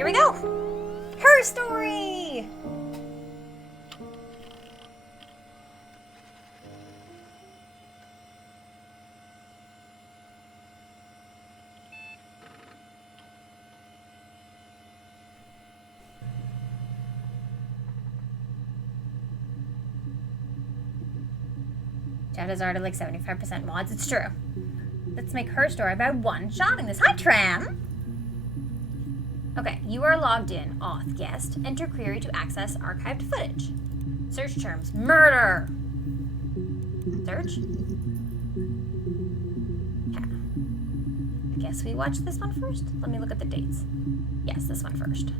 Here we go. Her story. Chat has already like 75% mods. It's true. Let's make her story by one-shotting this. Hi, Tram. Okay, you are logged in. Auth guest. Enter query to access archived footage. Search terms. Murder. Search. Yeah. I guess we watch this one first. Let me look at the dates. Yes, this one first.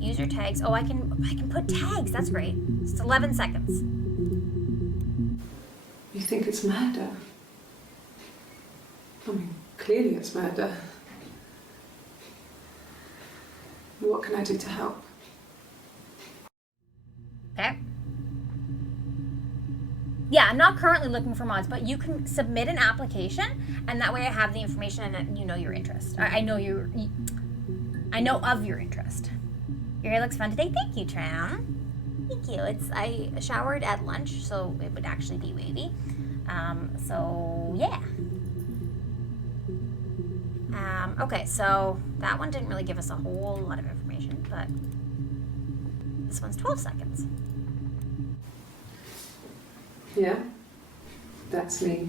User tags. Oh, I can put tags. That's great. It's 11 seconds. You think it's murder? I mean, clearly it's murder. What can I do to help? Okay. Yeah, I'm not currently looking for mods, but you can submit an application, and that way I have the information and you know your interest. I know of your interest. Your hair looks fun today. Thank you, Tram. Thank you. I showered at lunch, so it would actually be wavy. So yeah. Okay, so that one didn't really give us a whole lot of information, but this one's 12 seconds. Yeah, that's me.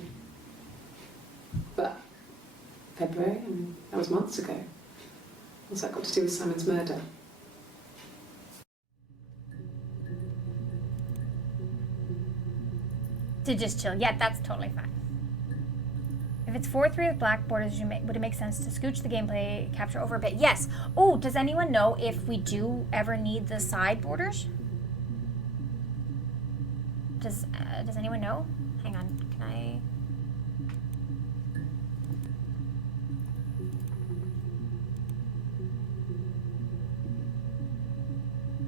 But February, I mean, that was months ago. What's that got to do with Simon's murder? To just chill. Yeah, that's totally fine. If it's 4-3 with black borders, would it make sense to scooch the gameplay capture over a bit? Yes. Oh, does anyone know if we do ever need the side borders? Does anyone know? Hang on, can I?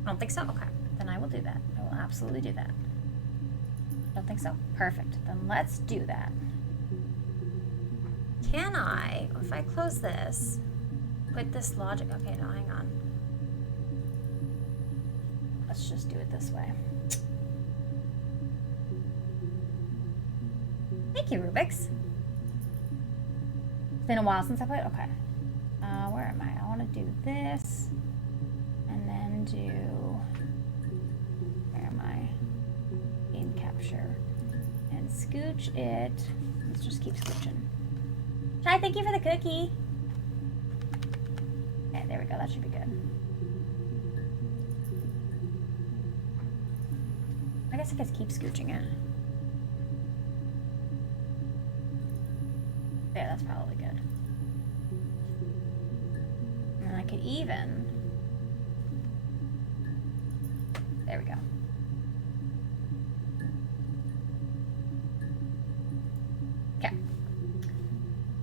I don't think so. Okay, then I will do that. I will absolutely do that. Don't think so. Perfect. Then let's do that. Can I, if I close this, put this logic? Okay, no, hang on. Let's just do it this way. Thank you, Rubik's. It's been a while since I played. Okay. Where am I? I want to do this, and then do. Where am I? Game capture, and scooch it. Let's just keep scooching. Hi, thank you for the cookie. Okay, there we go. That should be good. I guess I could keep scooching it. Yeah, that's probably good. And I could even. There we go. Okay.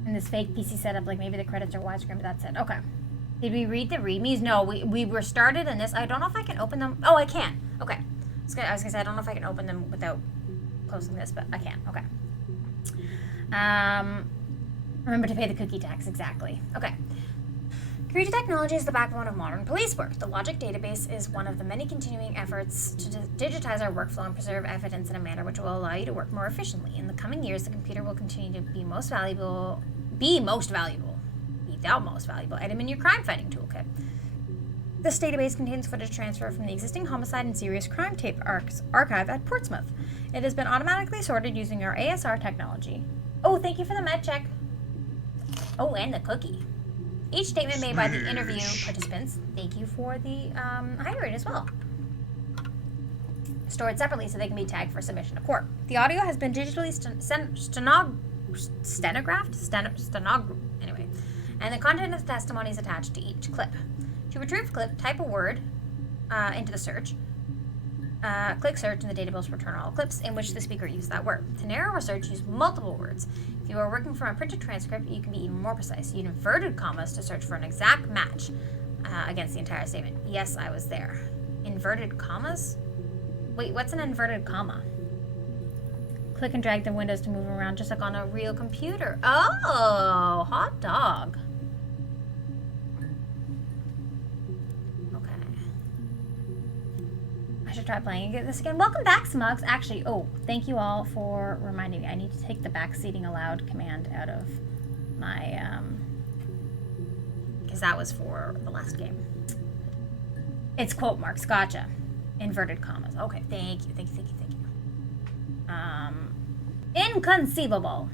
And this fake PC setup, like maybe the credits are widescreen, but that's it. Okay. Did we read the readmes? No, we were started in this. I don't know if I can open them. Oh, I can. Okay. I was gonna say I don't know if I can open them without closing this, but I can. Okay. Remember to pay the cookie tax. Exactly. Okay. Computer technology is the backbone of modern police work. The logic database is one of the many continuing efforts to digitize our workflow and preserve evidence in a manner which will allow you to work more efficiently. In the coming years, the computer will continue to be the most valuable item in your crime-fighting toolkit. This database contains footage transferred from the existing homicide and serious crime tape archive at Portsmouth. It has been automatically sorted using our ASR technology. Oh, thank you for the med check. Oh, and the cookie. Each statement made by the interview participants, thank you for the hiring as well, stored separately so they can be tagged for submission to court. The audio has been digitally stenographed, anyway, and the content of the testimony is attached to each clip. To retrieve a clip, type a word into the search. Click search, and the database will return all clips in which the speaker used that word. To narrow a search, use multiple words. If you are working from a printed transcript, you can be even more precise. Use inverted commas to search for an exact match against the entire statement. Yes, I was there. Inverted commas? Wait, what's an inverted comma? Click and drag the windows to move around just like on a real computer. Oh, hot dog. should try playing this again. Welcome back, Smugs. Actually, oh, thank you all for reminding me. I need to take the backseating allowed command out of my, because that was for the last game. It's quote marks. Gotcha. Inverted commas. Okay, thank you. Inconceivable.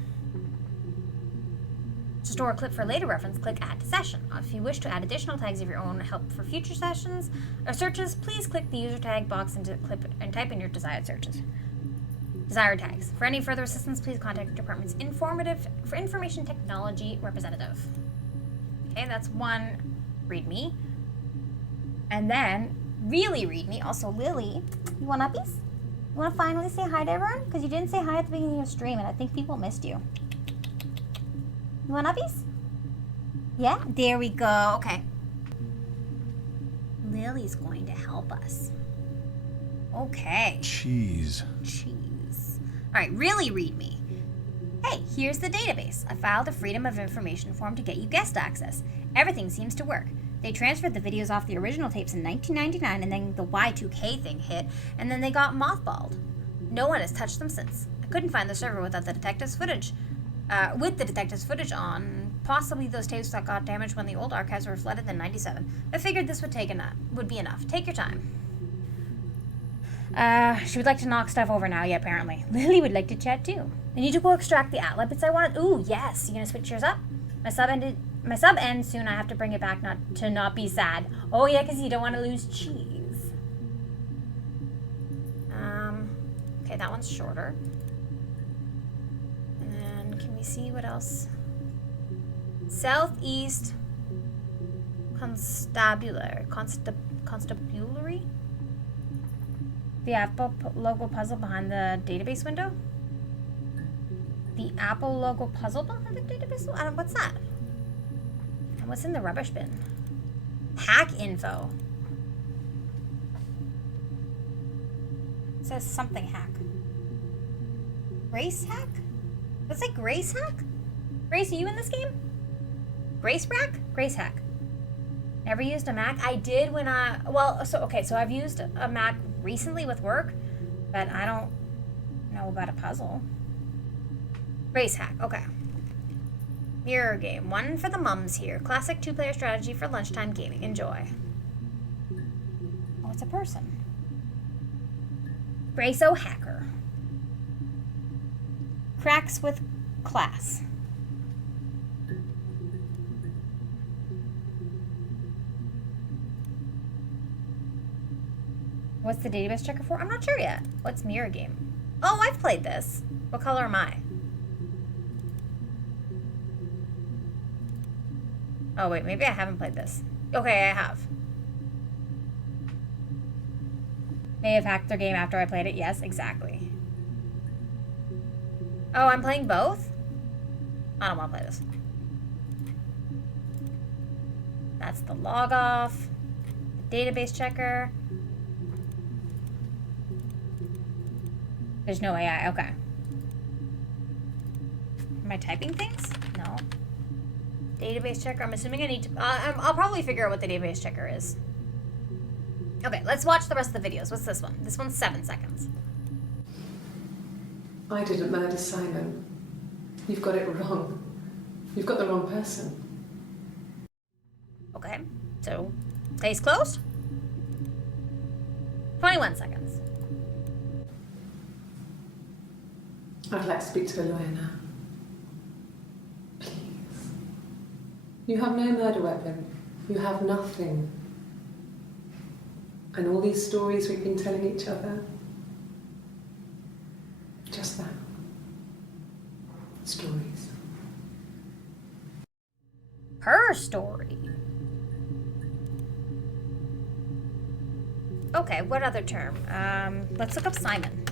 To store a clip for later reference, click Add to Session. If you wish to add additional tags of your own help for future sessions or searches, please click the user tag box into the clip and type in your desired searches. Desired tags. For any further assistance, please contact your department's information technology representative. Okay, that's one README. And then, really README, also Lily. You want uppies? You want to finally say hi to everyone? Because you didn't say hi at the beginning of the stream, and I think people missed you. You want uppies? Yeah? There we go. Okay. Lily's going to help us. Okay. Cheese. Alright, really README. Hey, here's the database. I filed a Freedom of Information form to get you guest access. Everything seems to work. They transferred the videos off the original tapes in 1999, and then the Y2K thing hit, and then they got mothballed. No one has touched them since. I couldn't find the server without the detective's footage. With the detective's footage on, possibly those tapes that got damaged when the old archives were flooded in '97. I figured this would be enough. Take your time. She would like to knock stuff over now, yeah, apparently. Lily would like to chat too. I need to go extract the atlas bits I wanted. Ooh, yes. You gonna switch yours up? My sub ends soon. I have to bring it back to not be sad. Oh yeah, because you don't want to lose cheese. Okay, that one's shorter. And then can we see what else? Southeast Constabulary. The Apple logo puzzle behind the database window? The Apple logo puzzle behind the database window? What's that? And what's in the rubbish bin? Hack info. It says something hack. Grace hack? Let's say Grace hack? Grace, are you in this game? Grace rack? Grace hack. Never used a Mac? I did when so I've used a Mac recently with work, but I don't know about a puzzle. Grace hack, okay. Mirror game, one for the mums here. Classic 2-player strategy for lunchtime gaming. Enjoy. Oh, it's a person. Grace O'Hacker. Cracks with class. What's the database checker for? I'm not sure yet. What's mirror game? Oh, I've played this. What color am I? Oh, wait, maybe I haven't played this. Okay, I have. May have hacked their game after I played it. Yes, exactly. Oh, I'm playing both? I don't want to play this. That's the log off. The database checker. There's no AI. Okay. Am I typing things? No. Database checker. I'm assuming I need to... I'll probably figure out what the database checker is. Okay, let's watch the rest of the videos. What's this one? This one's 7 seconds. I didn't murder Simon. You've got it wrong. You've got the wrong person. Okay, so case closed. 21 seconds. I'd like to speak to a lawyer now. Please. You have no murder weapon. You have nothing. And all these stories we've been telling each other, just that. Stories. Her story. Okay, what other term? Let's look up Simon.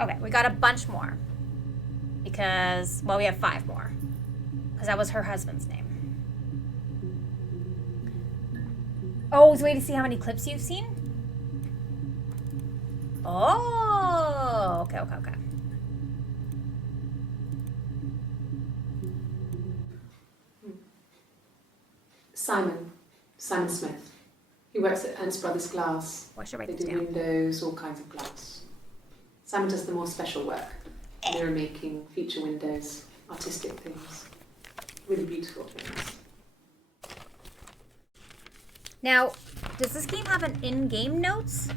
Okay, we got a bunch more. Because, well, we have 5 more. Because that was her husband's name. Oh, is a way to see how many clips you've seen? Oh, okay. Simon Smith. He works at Ernst Brothers Glass. What should I They write this do down? windows, all kinds of glass. Simon does the more special work. Mirror making, feature windows, artistic things. Really beautiful things. Now, does this game have an in-game notes?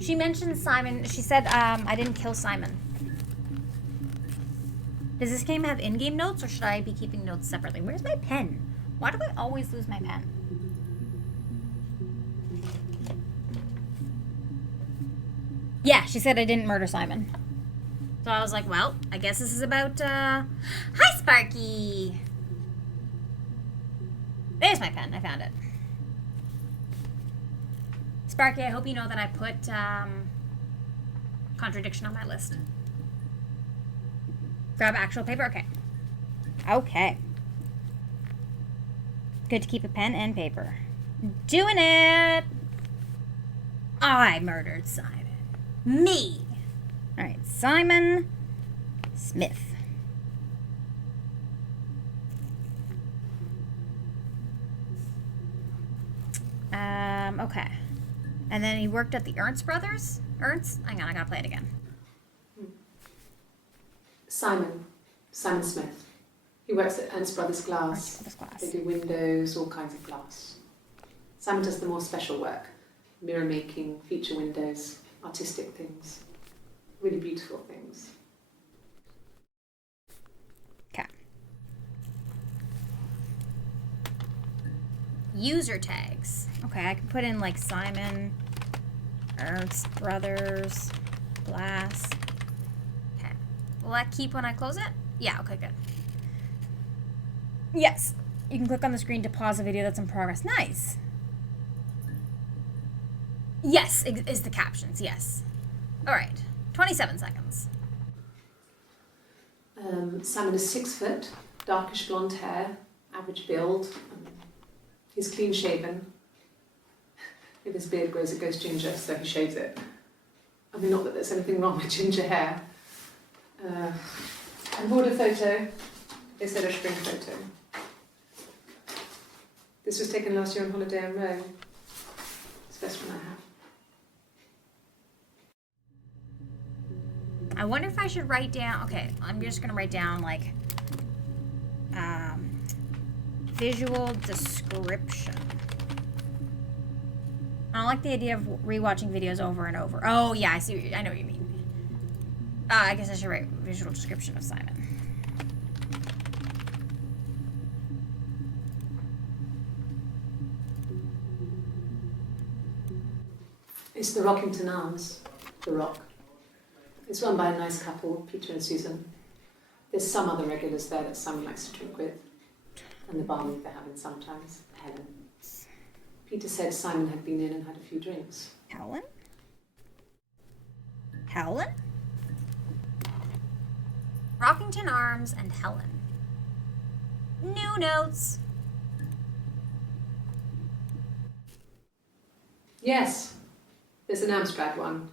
She mentioned Simon. She said, I didn't kill Simon. Does this game have in-game notes, or should I be keeping notes separately? Where's my pen? Why do I always lose my pen? Yeah, she said I didn't murder Simon. So I was like, well, I guess this is about, Hi, Sparky! There's my pen. I found it. Sparky, I hope you know that I put, contradiction on my list. Grab actual paper? Okay. Okay. Good to keep a pen and paper. Doing it! I murdered Simon. Me! Alright, Simon Smith. Okay. And then he worked at the Ernst Brothers? Ernst? Hang on, I gotta play it again. Simon Smith. He works at Ernst Brothers Glass. They do windows, all kinds of glass. Simon does the more special work. Mirror making, feature windows, artistic things. Really beautiful things. Okay. User tags. Okay, I can put in like Simon, Ernst Brothers, Glass. Okay. Will that keep when I close it? Yeah, okay, good. Yes. You can click on the screen to pause a video that's in progress. Nice. Yes, is the captions, yes. All right, 27 seconds. Simon is 6 foot, darkish blonde hair, average build. He's clean shaven. If his beard grows, it goes ginger, so he shaves it. I mean, not that there's anything wrong with ginger hair. I bought a photo. They said a spring photo. This was taken last year on holiday in Rome. It's the best one I have. I wonder if I should write down, okay, I'm just gonna write down like, visual description. I don't like the idea of rewatching videos over and over. Oh yeah, I know what you mean. I guess I should write visual description of Simon. It's the Rockington Arms, the Rock. It's run by a nice couple, Peter and Susan. There's some other regulars there that Simon likes to drink with, and the barmaid they're having sometimes, Helen. Peter said Simon had been in and had a few drinks. Helen? Helen? Rockington Arms and Helen. New notes. Yes, there's an Amstrad one.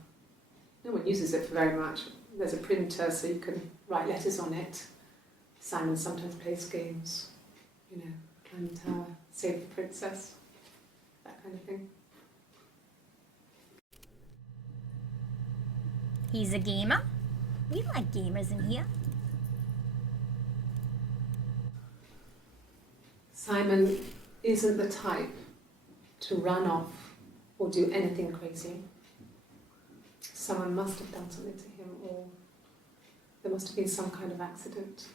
No one uses it for very much. There's a printer so you can write letters on it. Simon sometimes plays games. You know, climb the tower, save the princess, that kind of thing. He's a gamer. We like gamers in here. Simon isn't the type to run off or do anything crazy. Someone must have done something to him, or there must have been some kind of accident.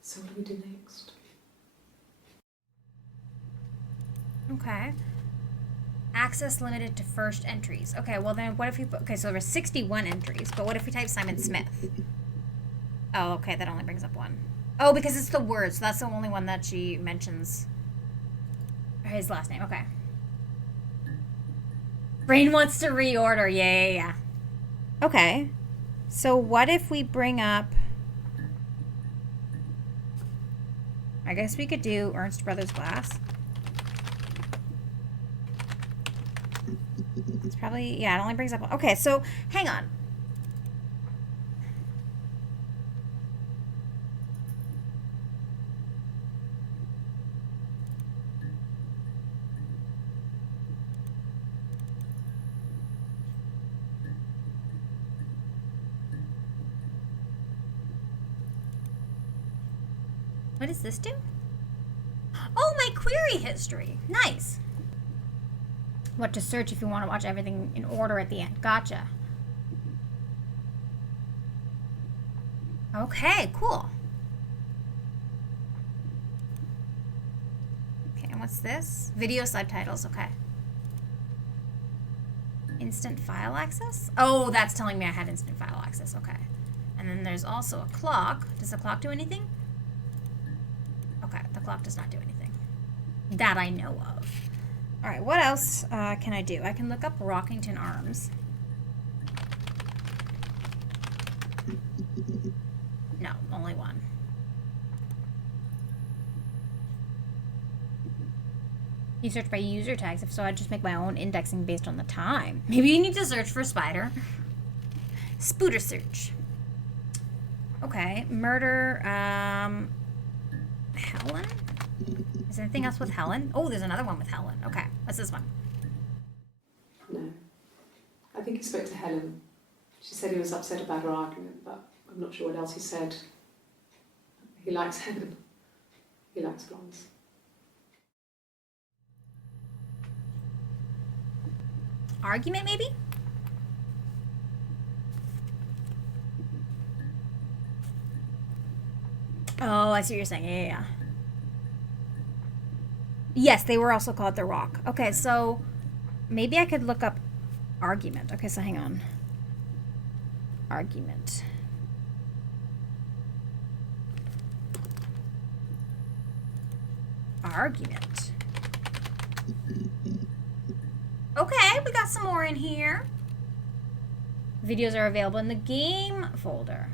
So what do we do next? Okay. Access limited to first entries. Okay, well then what if we put, okay, so there were 61 entries, but what if we type Simon Smith? Oh, okay, that only brings up one. Oh, because it's the word, so that's the only one that she mentions. His last name, okay. Brain wants to reorder, yeah. Okay, so what if we bring up, I guess we could do Ernst Brothers Glass. It's probably, yeah, it only brings up, okay, so hang on. What does this do? Oh, my query history. Nice. What to search if you want to watch everything in order at the end. Gotcha. Okay, cool. Okay, and what's this? Video subtitles, okay. Instant file access? Oh, that's telling me I had instant file access, okay. And then there's also a clock. Does the clock do anything? Okay, the clock does not do anything. That I know of. All right, what else can I do? I can look up Rockington Arms. No, only one. You search by user tags. If so, I'd just make my own indexing based on the time. Maybe you need to search for spider. Spooter search. Okay, murder, Helen? Is there anything else with Helen? Oh, there's another one with Helen. Okay, what's this one? No. I think he spoke to Helen. She said he was upset about her argument, but I'm not sure what else he said. He likes Helen. He likes blondes. Argument, maybe? Oh, I see what you're saying. Yeah. Yes, they were also called The Rock. Okay, so maybe I could look up argument. Okay, so hang on. Argument. Argument. Okay, we got some more in here. Videos are available in the game folder.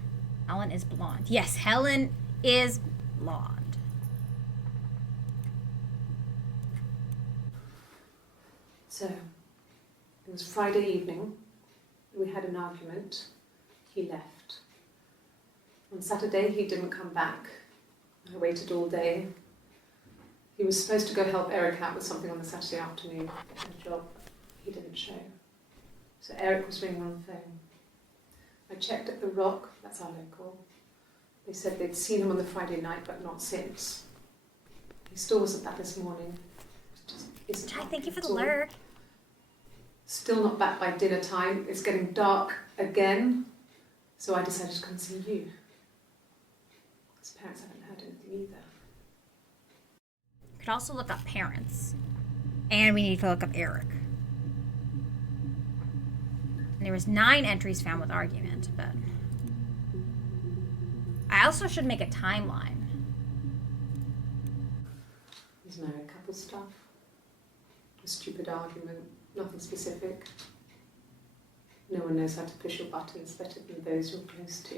Helen is blonde. Yes, Helen is blonde. So, it was Friday evening. We had an argument. He left. On Saturday, he didn't come back. I waited all day. He was supposed to go help Eric out with something on the Saturday afternoon, a job. He didn't show. So Eric was ringing on the phone. I checked at the Rock, that's our local. They said they'd seen him on the Friday night, but not since. He still wasn't back this morning. Hi, thank you for the alert. Still not back by dinner time. It's getting dark again. So I decided to come see you. His parents haven't heard anything either. Could also look up parents. And we need to look up Eric. And there was 9 entries found with argument, but I also should make a timeline. There's married couple stuff. A stupid argument, nothing specific. No one knows how to push your buttons better than those you're close to.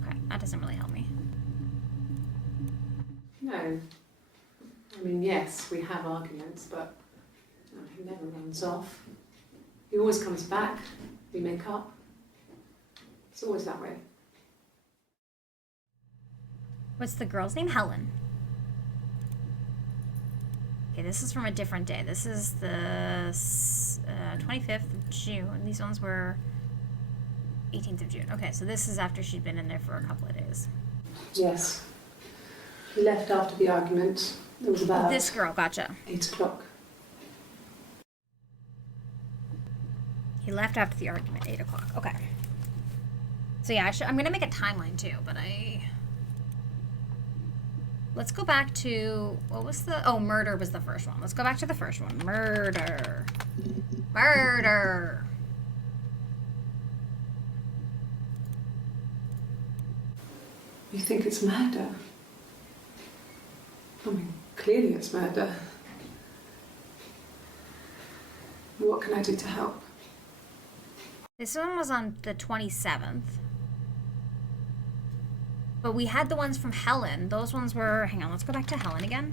Okay, that doesn't really help me. No. I mean, yes, we have arguments, but he never runs off. He always comes back. We make up. It's always that way. What's the girl's name? Helen. Okay, this is from a different day. This is the 25th of June. These ones were 18th of June. Okay, so this is after she'd been in there for a couple of days. Yes. He left after the argument. It was about... This girl, gotcha. 8 o'clock. He left after the argument, 8 o'clock. Okay. So yeah, I'm going to make a timeline too, but let's go back to, what was the, oh, murder was the first one. Let's go back to the first one. Murder. Murder. You think it's murder? I mean, clearly it's murder. What can I do to help? This one was on the 27th. But we had the ones from Helen. Those ones were... Hang on, let's go back to Helen again.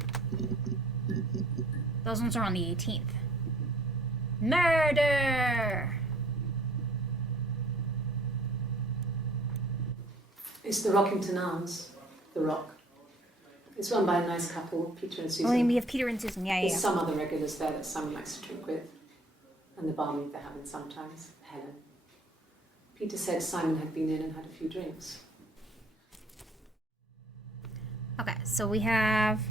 Those ones are on the 18th. Murder! It's the Rockington Arms. The Rock. It's run by a nice couple, Peter and Susan. Oh, we have Peter and Susan. Yeah, There's some other regulars there that Sam likes to drink with. And the barmaid they're having sometimes, Helen. Peter said Simon had been in and had a few drinks. Okay, so we have...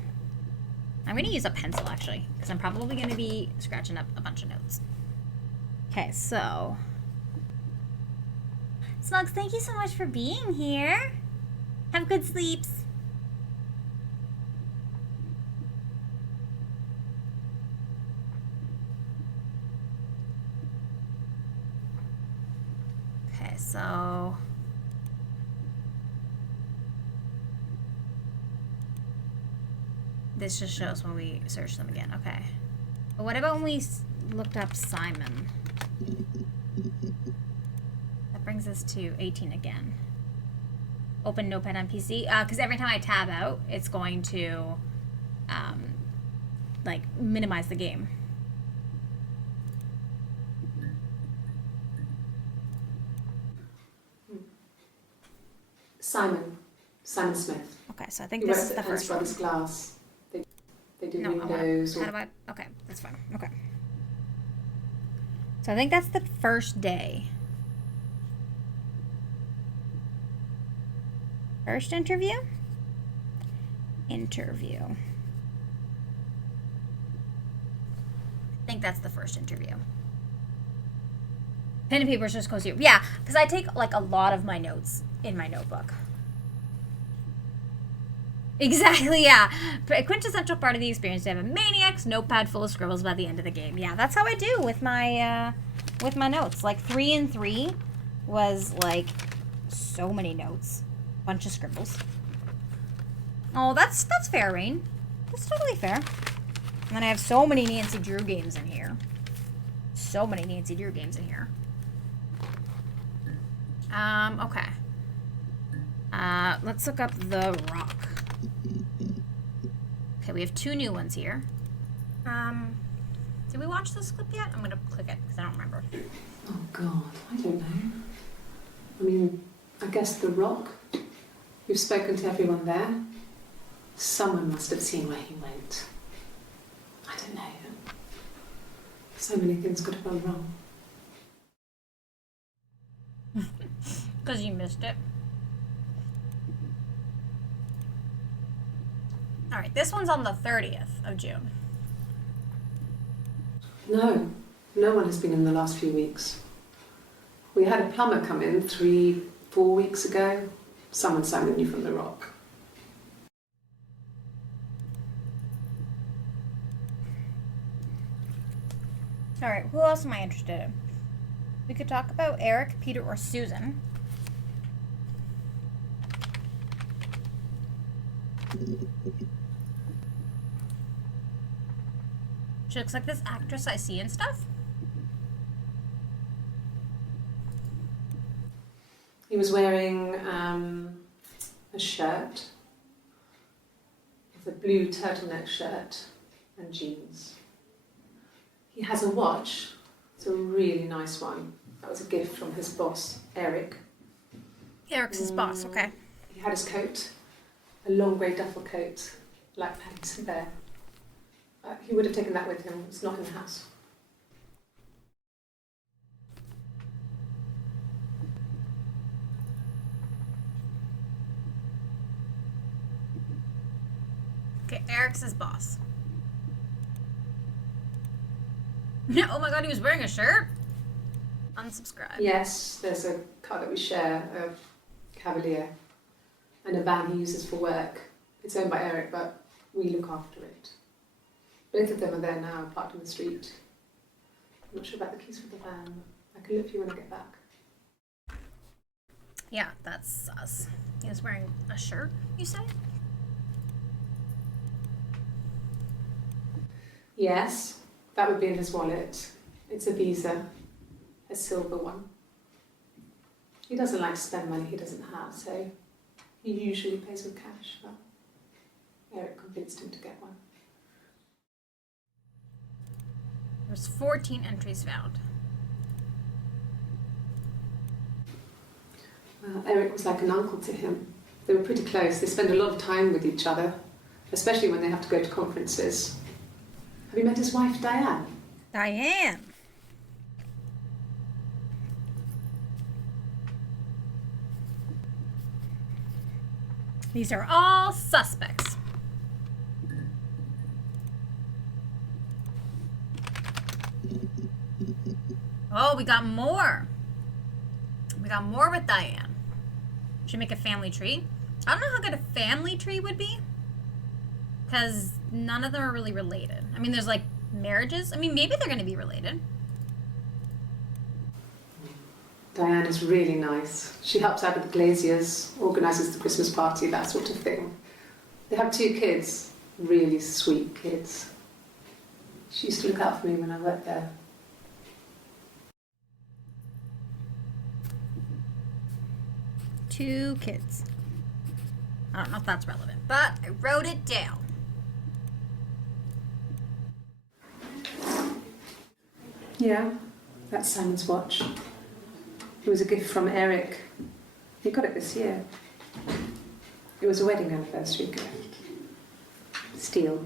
I'm going to use a pencil, actually, because I'm probably going to be scratching up a bunch of notes. Okay, so... Smugs, thank you so much for being here. Have good sleeps. Okay, so... This just shows when we search them again. Okay. But what about when we looked up Simon? That brings us to 18 again. Open Notepad on PC. Because every time I tab out, it's going to, like, minimize the game. Simon Smith. Okay, so I think He this works is the at first one. Brothers Glass. They do No, windows. how do I? Okay, that's fine. Okay. So I think that's the first day. First interview? Interview. I think that's the first interview. Pen and paper is just close to you. Yeah, because I take like a lot of my notes in my notebook. Exactly, yeah. A quintessential part of the experience to have a maniac's notepad full of scribbles by the end of the game. Yeah, that's how I do with my notes. Like 3 and 3 was like so many notes, bunch of scribbles. Oh, that's fair, Rain. That's totally fair. And then I have so many Nancy Drew games in here. So many Nancy Drew games in here. Okay. Let's look up The Rock. Okay, we have 2 new ones here. Did we watch this clip yet? I'm gonna click it because I don't remember. Oh God, I don't know. I mean, I guess The Rock. You've spoken to everyone there. Someone must have seen where he went. I don't know. So many things could have gone wrong. Because you missed it. Alright, this one's on the 30th of June. No one has been in the last few weeks. We had a plumber come in 3-4 weeks ago. Someone sang you from The Rock. Alright, who else am I interested in? We could talk about Eric, Peter, or Susan. She looks like this actress I see and stuff. He was wearing a shirt. It's a blue turtleneck shirt and jeans. He has a watch. It's a really nice one. That was a gift from his boss, Eric. Eric's his boss, okay. He had his coat, a long grey duffel coat, like Paddington Bear. He would have taken that with him. It's not in the house. Okay, Eric's his boss. No, oh my god, he was wearing a shirt? Unsubscribe. Yes, there's a car that we share, a Cavalier, and a van he uses for work. It's owned by Eric, but we look after it. Both of them are there now, parked in the street. I'm not sure about the keys for the van. I can look for you when I get back. Yeah, that's us. He was wearing a shirt, you say? Yes, that would be in his wallet. It's a Visa, a silver one. He doesn't like to spend money he doesn't have, so he usually pays with cash, but Eric convinced him to get one. There's 14 entries found. Eric was like an uncle to him. They were pretty close. They spend a lot of time with each other, especially when they have to go to conferences. Have you met his wife, Diane? Diane. These are all suspects. Oh, we got more. We got more with Diane. Should make a family tree. I don't know how good a family tree would be, because none of them are really related. I mean, there's like marriages. I mean, maybe they're going to be related. Diane is really nice. She helps out with the glaziers, organises the Christmas party, that sort of thing. They have 2 kids, really sweet kids. She used to look out for me when I worked there. Two kids. I don't know if that's relevant, but I wrote it down. Yeah, that's Simon's watch. It was a gift from Eric. He got it this year. It was a wedding anniversary gift. Steel.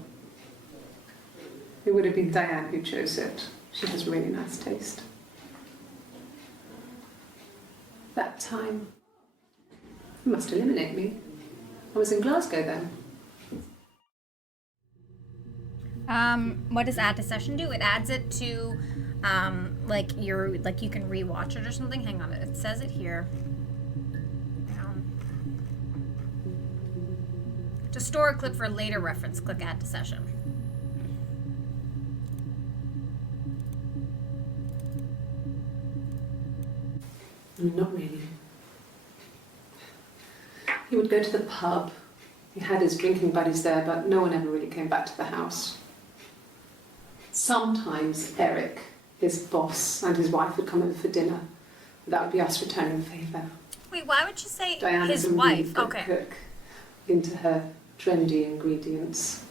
It would have been Diane who chose it. She has really nice taste. That time, it must eliminate me. I was in Glasgow then. What does add to session do? It adds it to, like you can rewatch it or something. Hang on, it says it here. To store a clip for later reference, click add to session. Not really. He would go to the pub. He had his drinking buddies there, but no one ever really came back to the house. Sometimes Eric, his boss, and his wife would come over for dinner. That would be us returning the favour. Wait, why would you say Diane his is a wife? really good Okay. cook into her trendy ingredients.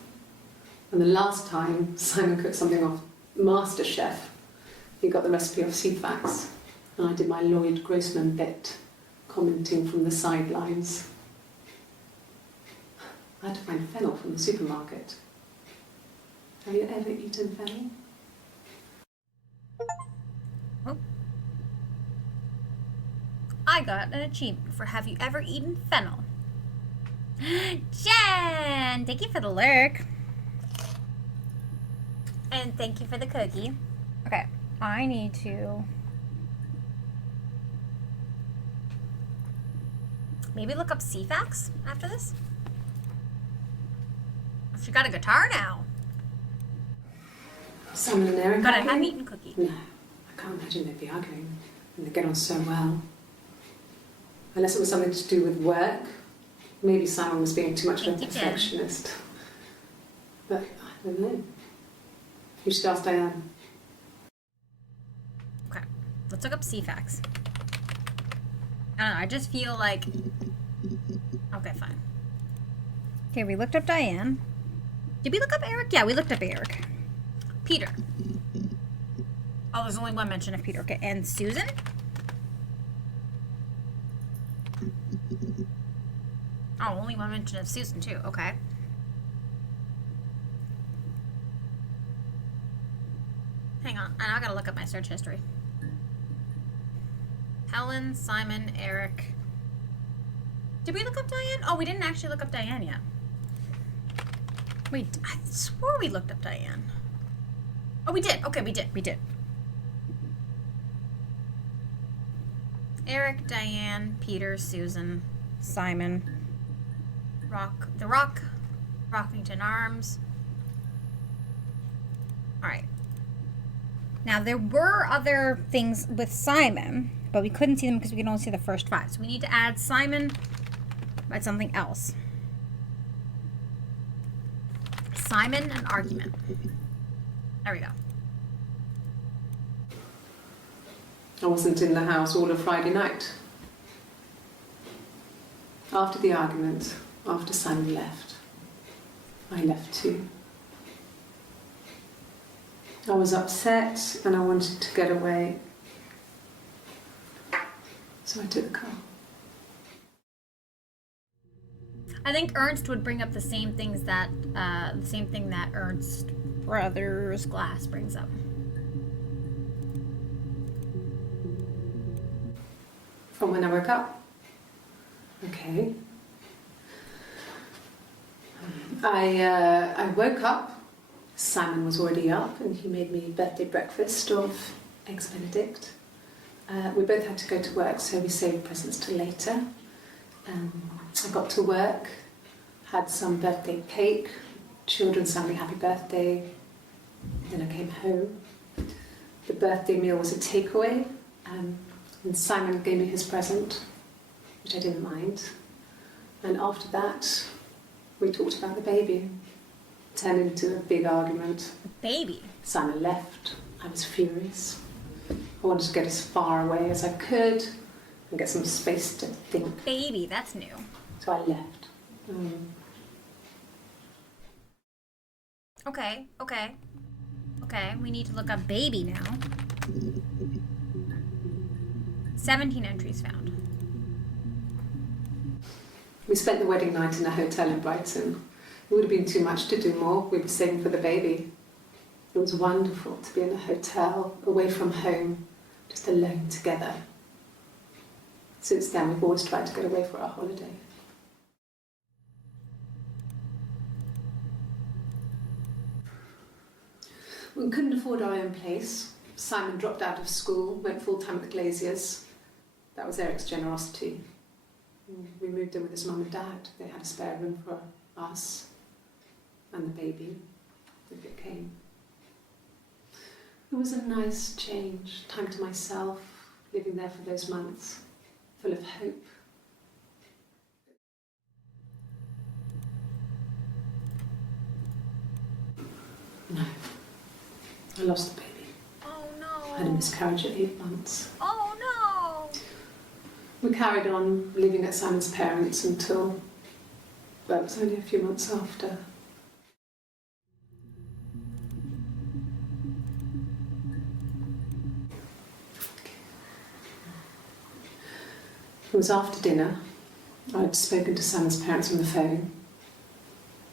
And the last time Simon cooked something off MasterChef, he got the recipe off Ceefax, and I did my Lloyd Grossman bit, commenting from the sidelines. I had to find fennel from the supermarket. Have you ever eaten fennel? Oh. I got an achievement for have you ever eaten fennel? Jen! Thank you for the lurk. And thank you for the cookie. Okay, I need to maybe look up Ceefax after this. She got a guitar now. Simon and Eric. Got a ham-eaten cookie. No, I can't imagine they'd be arguing. And they get on so well. Unless it was something to do with work. Maybe Simon was being too much of a perfectionist. But I don't know. You should ask Diane. Okay, let's look up Ceefax. I don't know, I just feel like... Okay, fine. Okay, we looked up Diane. Did we look up Eric? Yeah, we looked up Eric. Peter. Oh, there's only one mention of Peter. Okay, and Susan? Oh, only one mention of Susan, too. Okay. Hang on. I gotta look up my search history. Helen, Simon, Eric. Did we look up Diane? Oh, we didn't actually look up Diane yet. Wait, I swore we looked up Diane. Oh, we did. Okay, we did. Eric, Diane, Peter, Susan, Simon, The Rock, Rockington Arms. All right. Now, there were other things with Simon, but we couldn't see them because we could only see the first 5. So we need to add Simon by something else. Simon and argument. There we go. I wasn't in the house all of Friday night. After the argument, after Simon left, I left too. I was upset and I wanted to get away. So I took the car. I think Ernst would bring up the same things that, the same thing that Ernst Brothers Glass brings up. From when I woke up. Okay. I woke up. Simon was already up, and he made me birthday breakfast of eggs Benedict. We both had to go to work, so we saved presents till later. I got to work, had some birthday cake, children sang me happy birthday. Then I came home. The birthday meal was a takeaway, and Simon gave me his present, which I didn't mind. And after that, we talked about the baby. Turned into a big argument. Baby? Simon left. I was furious. I wanted to get as far away as I could and get some space to think. Baby, that's new. So I left. Okay, we need to look up baby now. 17 entries found. We spent the wedding night in a hotel in Brighton. It would have been too much to do more. We were saving for the baby. It was wonderful to be in a hotel, away from home, just alone together. Since then, we've always tried to get away for our holiday. We couldn't afford our own place. Simon dropped out of school, went full-time at the Glaziers. That was Eric's generosity. We moved in with his mum and dad. They had a spare room for us and the baby, if it came. It was a nice change, time to myself, living there for those months, full of hope. No, I lost the baby. Oh no. I had a miscarriage at 8 months. Oh no. We carried on living at Simon's parents until, well, it was only a few months after. It was after dinner. I'd spoken to Simon's parents on the phone.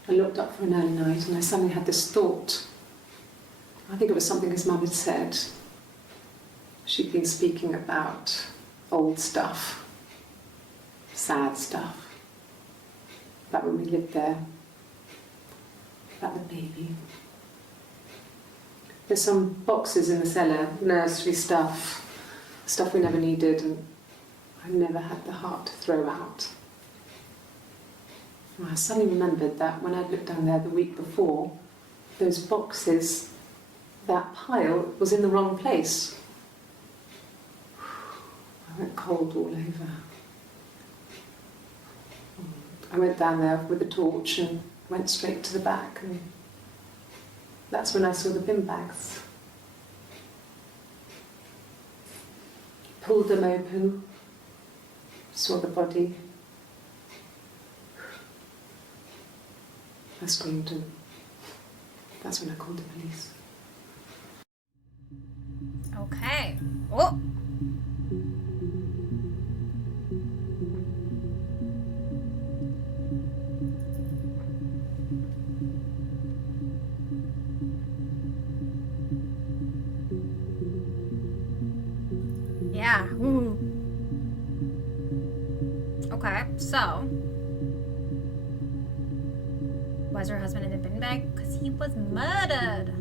I looked up for an early night and I suddenly had this thought. I think it was something his mum had said. She'd been speaking about old stuff, sad stuff, about when we lived there, about the baby. There's some boxes in the cellar, nursery stuff we never needed and I never had the heart to throw out. I suddenly remembered that when I'd looked down there the week before, those boxes, that pile was in the wrong place. I went cold all over. I went down there with a torch and went straight to the back, and that's when I saw the bin bags. Pulled them open, saw the body. I screamed and that's when I called the police. Okay. Oh. Yeah. Ooh. Okay, so was her husband in a bin bag? Because he was murdered.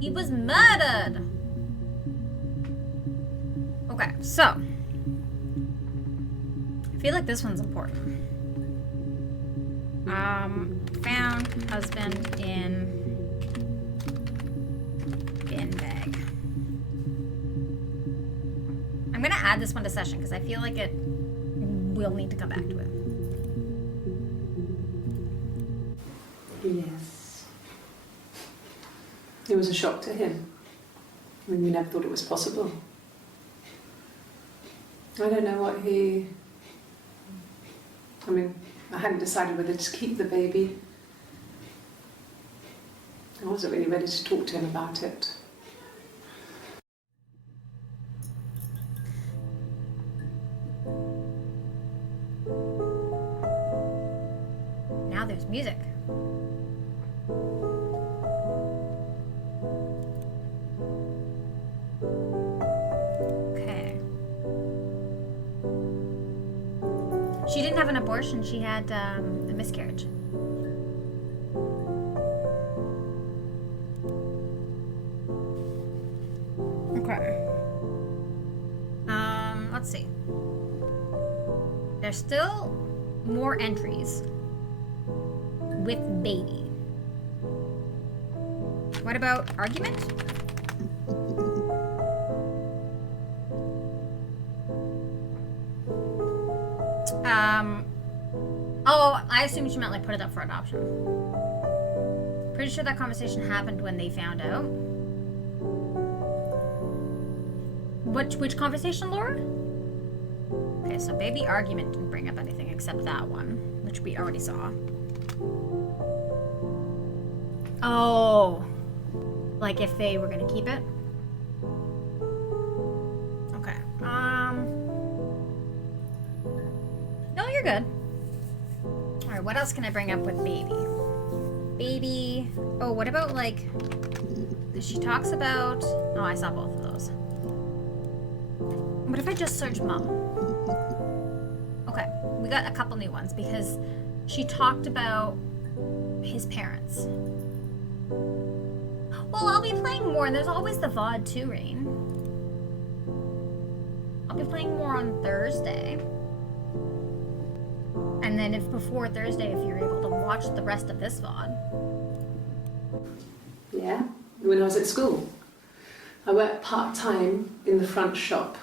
He was murdered. Okay, so I feel like this one's important. Found husband in bin bag. I'm gonna add this one to session because I feel like it will need to come back to it. Yes. It was a shock to him. I mean, we never thought it was possible. I don't know what he... I mean, I hadn't decided whether to keep the baby. I wasn't really ready to talk to him about it. Now there's music. Okay. She didn't have an abortion, she had a miscarriage. let's see. There's still more entries with baby. What about argument? Oh, I assume she meant like put it up for adoption. Pretty sure that conversation happened when they found out. Which conversation, Laura? Okay, so baby argument didn't bring up anything except that one, which we already saw. Oh, like if they were gonna keep it? Okay, no, you're good. All right, what else can I bring up with baby? Baby, oh, what about like, she talks about, oh, I saw both of those. What if I just search mom? Okay, we got a couple new ones because she talked about his parents. Well, I'll be playing more, and there's always the VOD too, Rain. I'll be playing more on Thursday. And then if before Thursday, if you're able to watch the rest of this VOD. Yeah, when I was at school. I worked part-time in the front shop.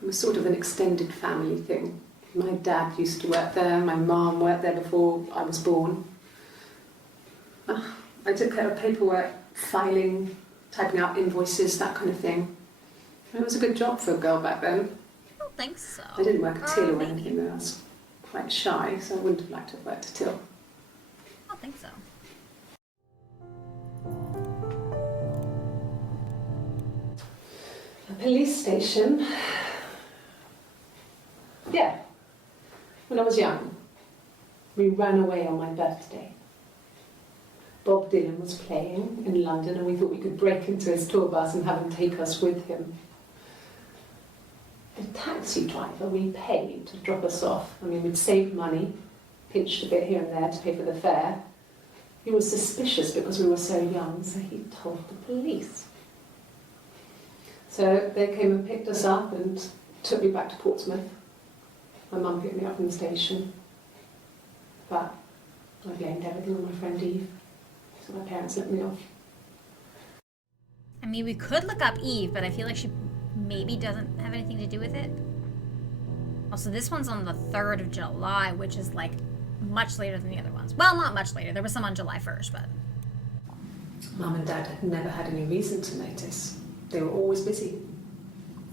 It was sort of an extended family thing. My dad used to work there, my mum worked there before I was born. I took care of paperwork, filing, typing out invoices, that kind of thing. It was a good job for a girl back then. I don't think so. I didn't work a till or anything though. I was quite shy, so I wouldn't have liked to have worked a till. I don't think so. A police station. Yeah. When I was young, we ran away on my birthday. Bob Dylan was playing in London and we thought we could break into his tour bus and have him take us with him. The taxi driver we paid to drop us off, I mean, we'd saved money, pinched a bit here and there to pay for the fare. He was suspicious because we were so young, so he told the police. So they came and picked us up and took me back to Portsmouth. My mum picked me up from the station. But I blamed everything on my friend Eve. So my parents let me off. I mean, we could look up Eve, but I feel like she maybe doesn't have anything to do with it. Also, this one's on the 3rd of July, which is like much later than the other ones. Well, not much later. There was some on July 1st, but... Mum and Dad had never had any reason to notice. They were always busy.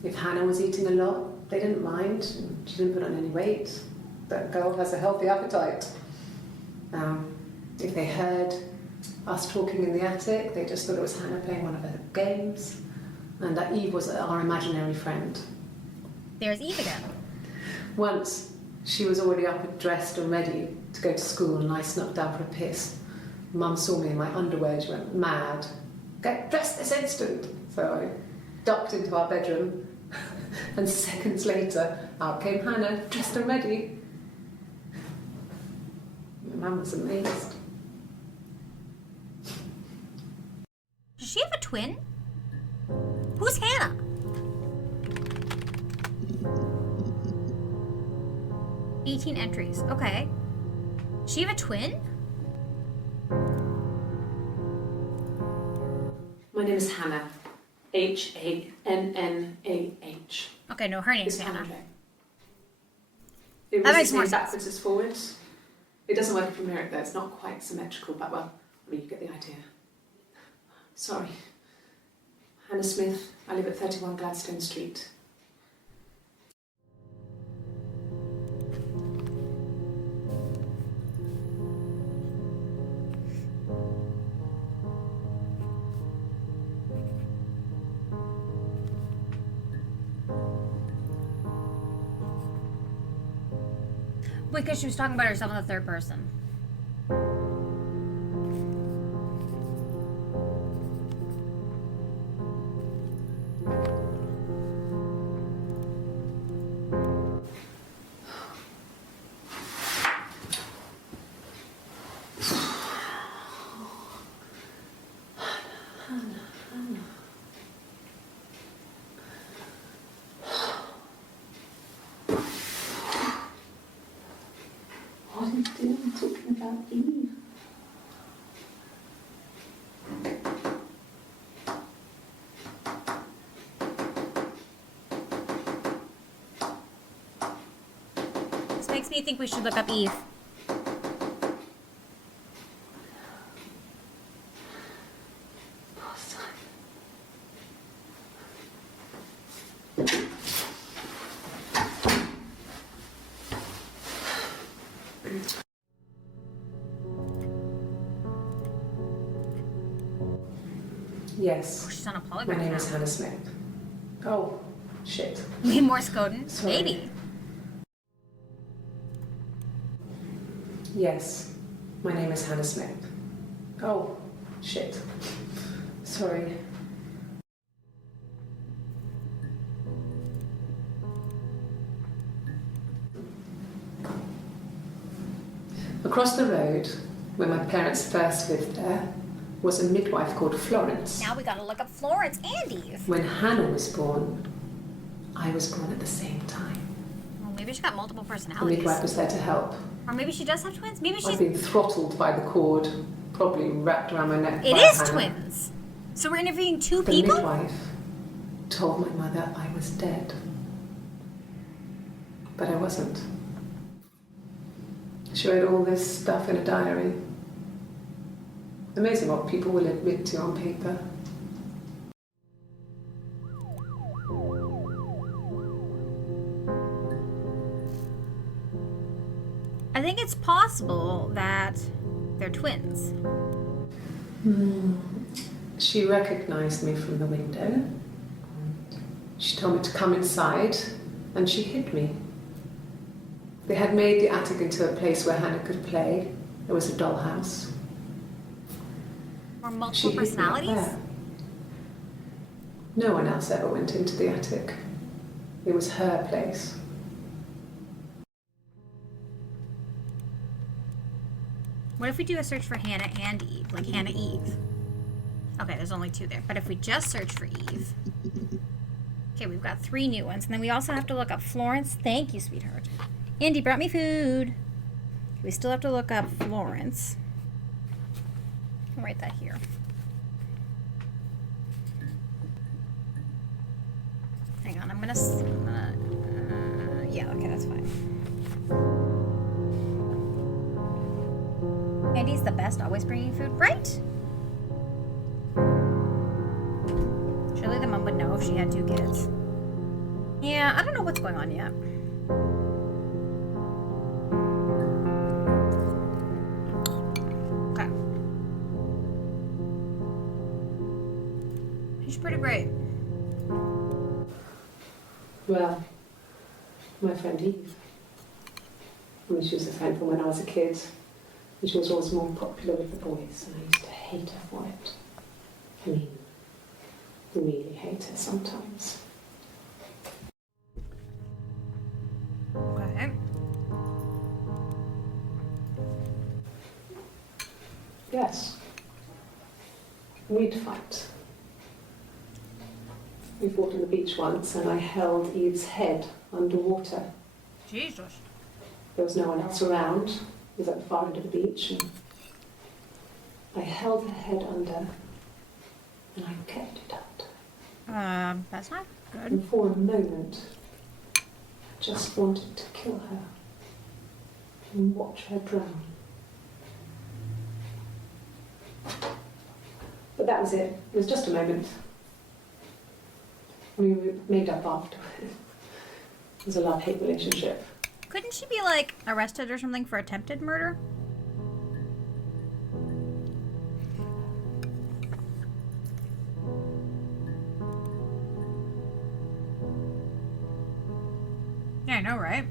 If Hannah was eating a lot, they didn't mind. She didn't put on any weight. That girl has a healthy appetite. If they heard us talking in the attic, they just thought it was Hannah playing one of her games. And that Eve was our imaginary friend. There's Eve again. Once, she was already up and dressed and ready to go to school, and I snuck down for a piss. Mum saw me in my underwear, she went mad. Get dressed this instant! So I ducked into our bedroom, and seconds later, out came Hannah, dressed and ready. My mum was amazed. Does she have a twin? Who's Hannah? "18 entries. Okay. Does she have a twin? My name is Hannah. Hannah. Okay, no, her name's It's Hannah. Andre. It That was makes the more same sense. backwards as forwards. It doesn't work from here though, it's not quite symmetrical, but well, I mean, you get the idea. Sorry. Hannah Smith, I live at 31 Gladstone Street. Because she was talking about herself in the third person. makes me think we should look up Eve. Yes. Oh, she's on a polygraph My name now. is Hannah Smith. Oh, shit. Need more Skoden? Sorry. Maybe. Yes. My name is Hannah Smith. Oh, shit. Sorry. Across the road, where my parents first lived there, was a midwife called Florence. Now we gotta look up Florence and Eve. When Hannah was born, I was born at the same time. Well, maybe she got multiple The personalities. midwife was there to help. Or maybe she does have twins. Maybe I've she's... been throttled by the cord, probably wrapped around my neck. It by is Hannah. twins. So we're interviewing two The people? midwife told my mother I was dead. But I wasn't. She wrote all this stuff in a diary. Amazing what people will admit to on paper. I think it's possible that they're twins. She recognized me from the window. She told me to come inside, and she hid me. They had made the attic into a place where Hannah could play. There was a dollhouse. Or She multiple hid me up personalities? there. No one else ever went into the attic. It was her place. What if we do a search for Hannah and Eve? Like Hannah Eve. Okay, there's only two there. But if we just search for Eve... Okay, we've got 3 new ones. And then we also have to look up Florence. Thank you, sweetheart. Andy brought me food. We still have to look up Florence. I'll write that here. Hang on, I'm gonna yeah, okay, that's fine. Andy's the best, always bringing food, right? Surely the mom would know if she had 2 kids. Yeah, I don't know what's going on yet. Okay. She's pretty great. Well, my friend Eve. I mean, she was a friend from when I was a kid. And she was always more popular with the boys, and I used to hate her for it. I mean, really hate her sometimes. Okay. Yes. We'd fight. We fought on the beach once, and I held Eve's head underwater. Jesus. There was no one else around. It was at the far end of the beach, and I held her head under, and I kept it out. That's not good. And for a moment, I just wanted to kill her and watch her drown. But that was it. It was just a moment. We made up after. It was a love-hate relationship. Couldn't she be, like, arrested or something for attempted murder? Yeah, I know, right?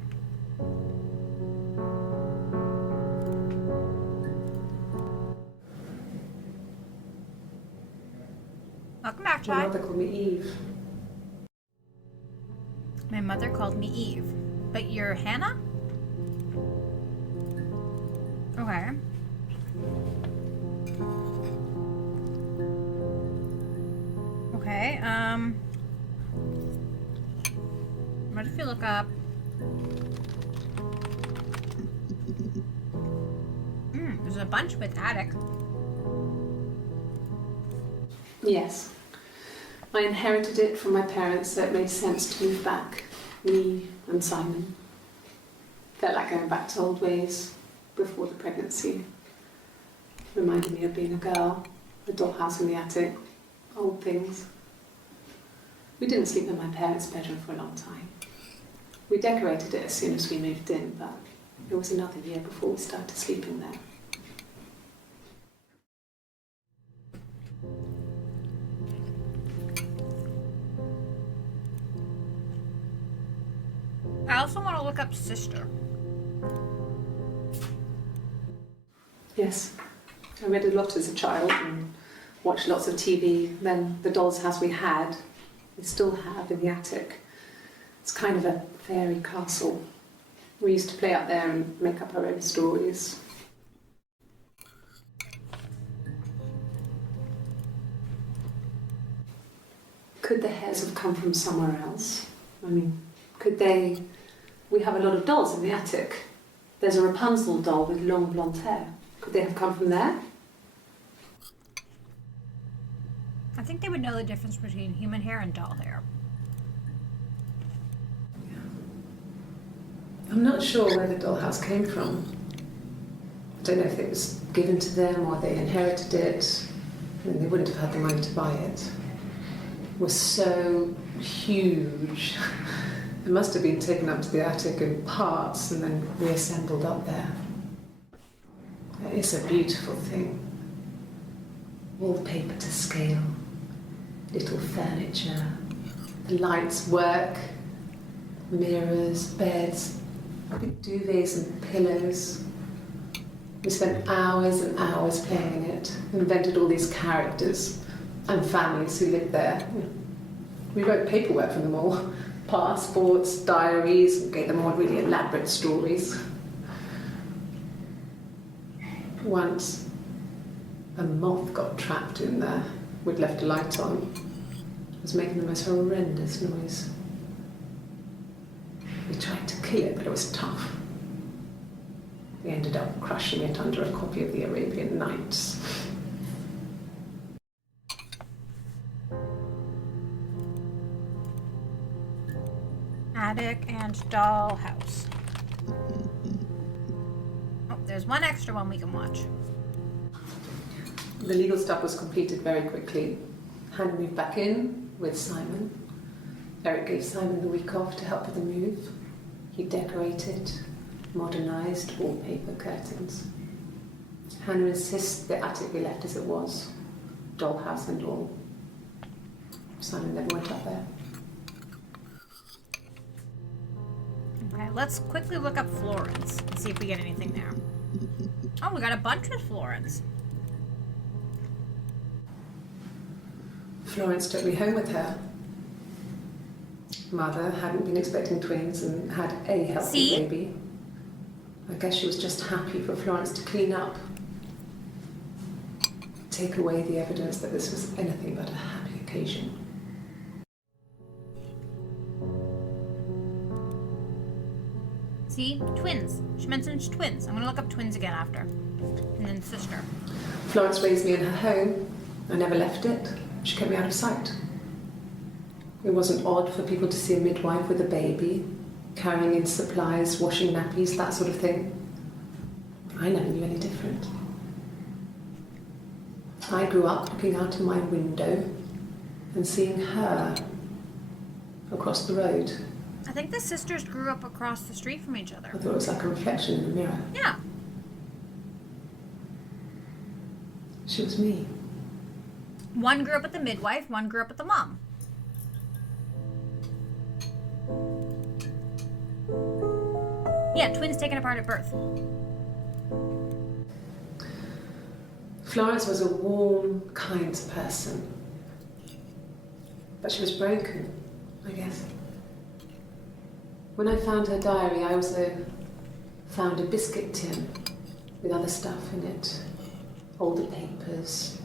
Welcome back, My Chai. mother called me Eve. My mother called me Eve. But you're Hannah? Okay. Okay, what if you look up... there's a bunch with attic. Yes. I inherited it from my parents, so it made sense to move back. Me and Simon. Felt like going back to old ways before the pregnancy. Reminded me of being a girl, the dollhouse in the attic, old things. We didn't sleep in my parents' bedroom for a long time. We decorated it as soon as we moved in, but it was another year before we started sleeping there. I also want to look up sister. Yes, I read a lot as a child and watched lots of TV. Then the doll's house we had, we still have in the attic. It's kind of a fairy castle. We used to play up there and make up our own stories. Could the hairs have come from somewhere else? I mean, could they... We have a lot of dolls in the attic. There's a Rapunzel doll with long blonde hair. Could they have come from there? I think they would know the difference between human hair and doll hair. I'm not sure where the dollhouse came from. I don't know if it was given to them or they inherited it. I mean, they wouldn't have had the money to buy it. It was so huge. It must have been taken up to the attic in parts and then reassembled up there. It's a beautiful thing. Wallpaper to scale, little furniture, the lights work, mirrors, beds, big duvets and pillows. We spent hours and hours playing in it, invented all these characters and families who lived there. We wrote paperwork for them all, passports, diaries, and gave them all really elaborate stories. Once, a moth got trapped in there. We'd left a light on. It was making the most horrendous noise. We tried to kill it, but it was tough. We ended up crushing it under a copy of the Arabian Nights. Attic and doll house. Oh, there's one extra one we can watch. The legal stuff was completed very quickly. Hannah moved back in with Simon. Eric gave Simon the week off to help with the move. He decorated, modernised wallpaper curtains. Hannah insists the attic be left as it was, dollhouse and all. Simon never went up there. Okay, let's quickly look up Florence and see if we get anything there. Oh, we got a bunch with Florence. Florence took me home with her. Mother hadn't been expecting twins and had a healthy baby. I guess she was just happy for Florence to clean up. Take away the evidence that this was anything but a happy occasion. See? Twins. She mentions twins. I'm gonna look up twins again after. And then sister. Florence raised me in her home. I never left it. She kept me out of sight. It wasn't odd for people to see a midwife with a baby, carrying in supplies, washing nappies, that sort of thing. I never knew any different. I grew up looking out of my window and seeing her across the road. I think the sisters grew up across the street from each other. I thought it was like a reflection in the mirror. Yeah. She was me. One grew up with the midwife, one grew up with the mom. Yeah, twins taken apart at birth. Florence was a warm, kind person. But she was broken, I guess. When I found her diary, I also found a biscuit tin with other stuff in it. Older papers,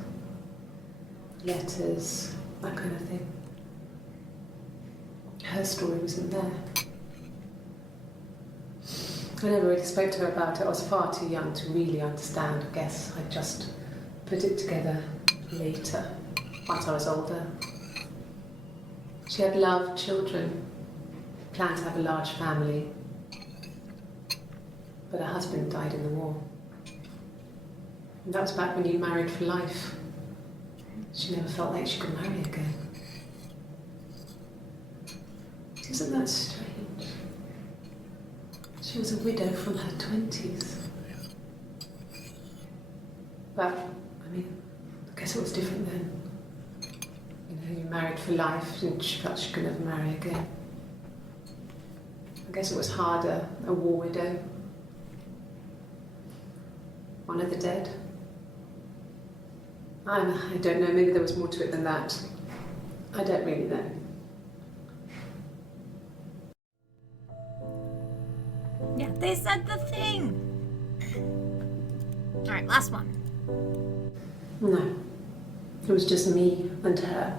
letters, that kind of thing. Her story wasn't there. I never really spoke to her about it. I was far too young to really understand, I guess. I just put it together later, once I was older. She had loved children, planned to have a large family. but her husband died in the war. And that was back when you married for life. She never felt like she could marry again. Isn't that strange? She was a widow from her 20s. But, I mean, I guess it was different then. You know, you married for life and she felt she could never marry again. I guess it was harder, a war widow. One of the dead. I don't know, maybe there was more to it than that. I don't really know. Yeah, they said the thing. Alright, last one. No. It was just me and her.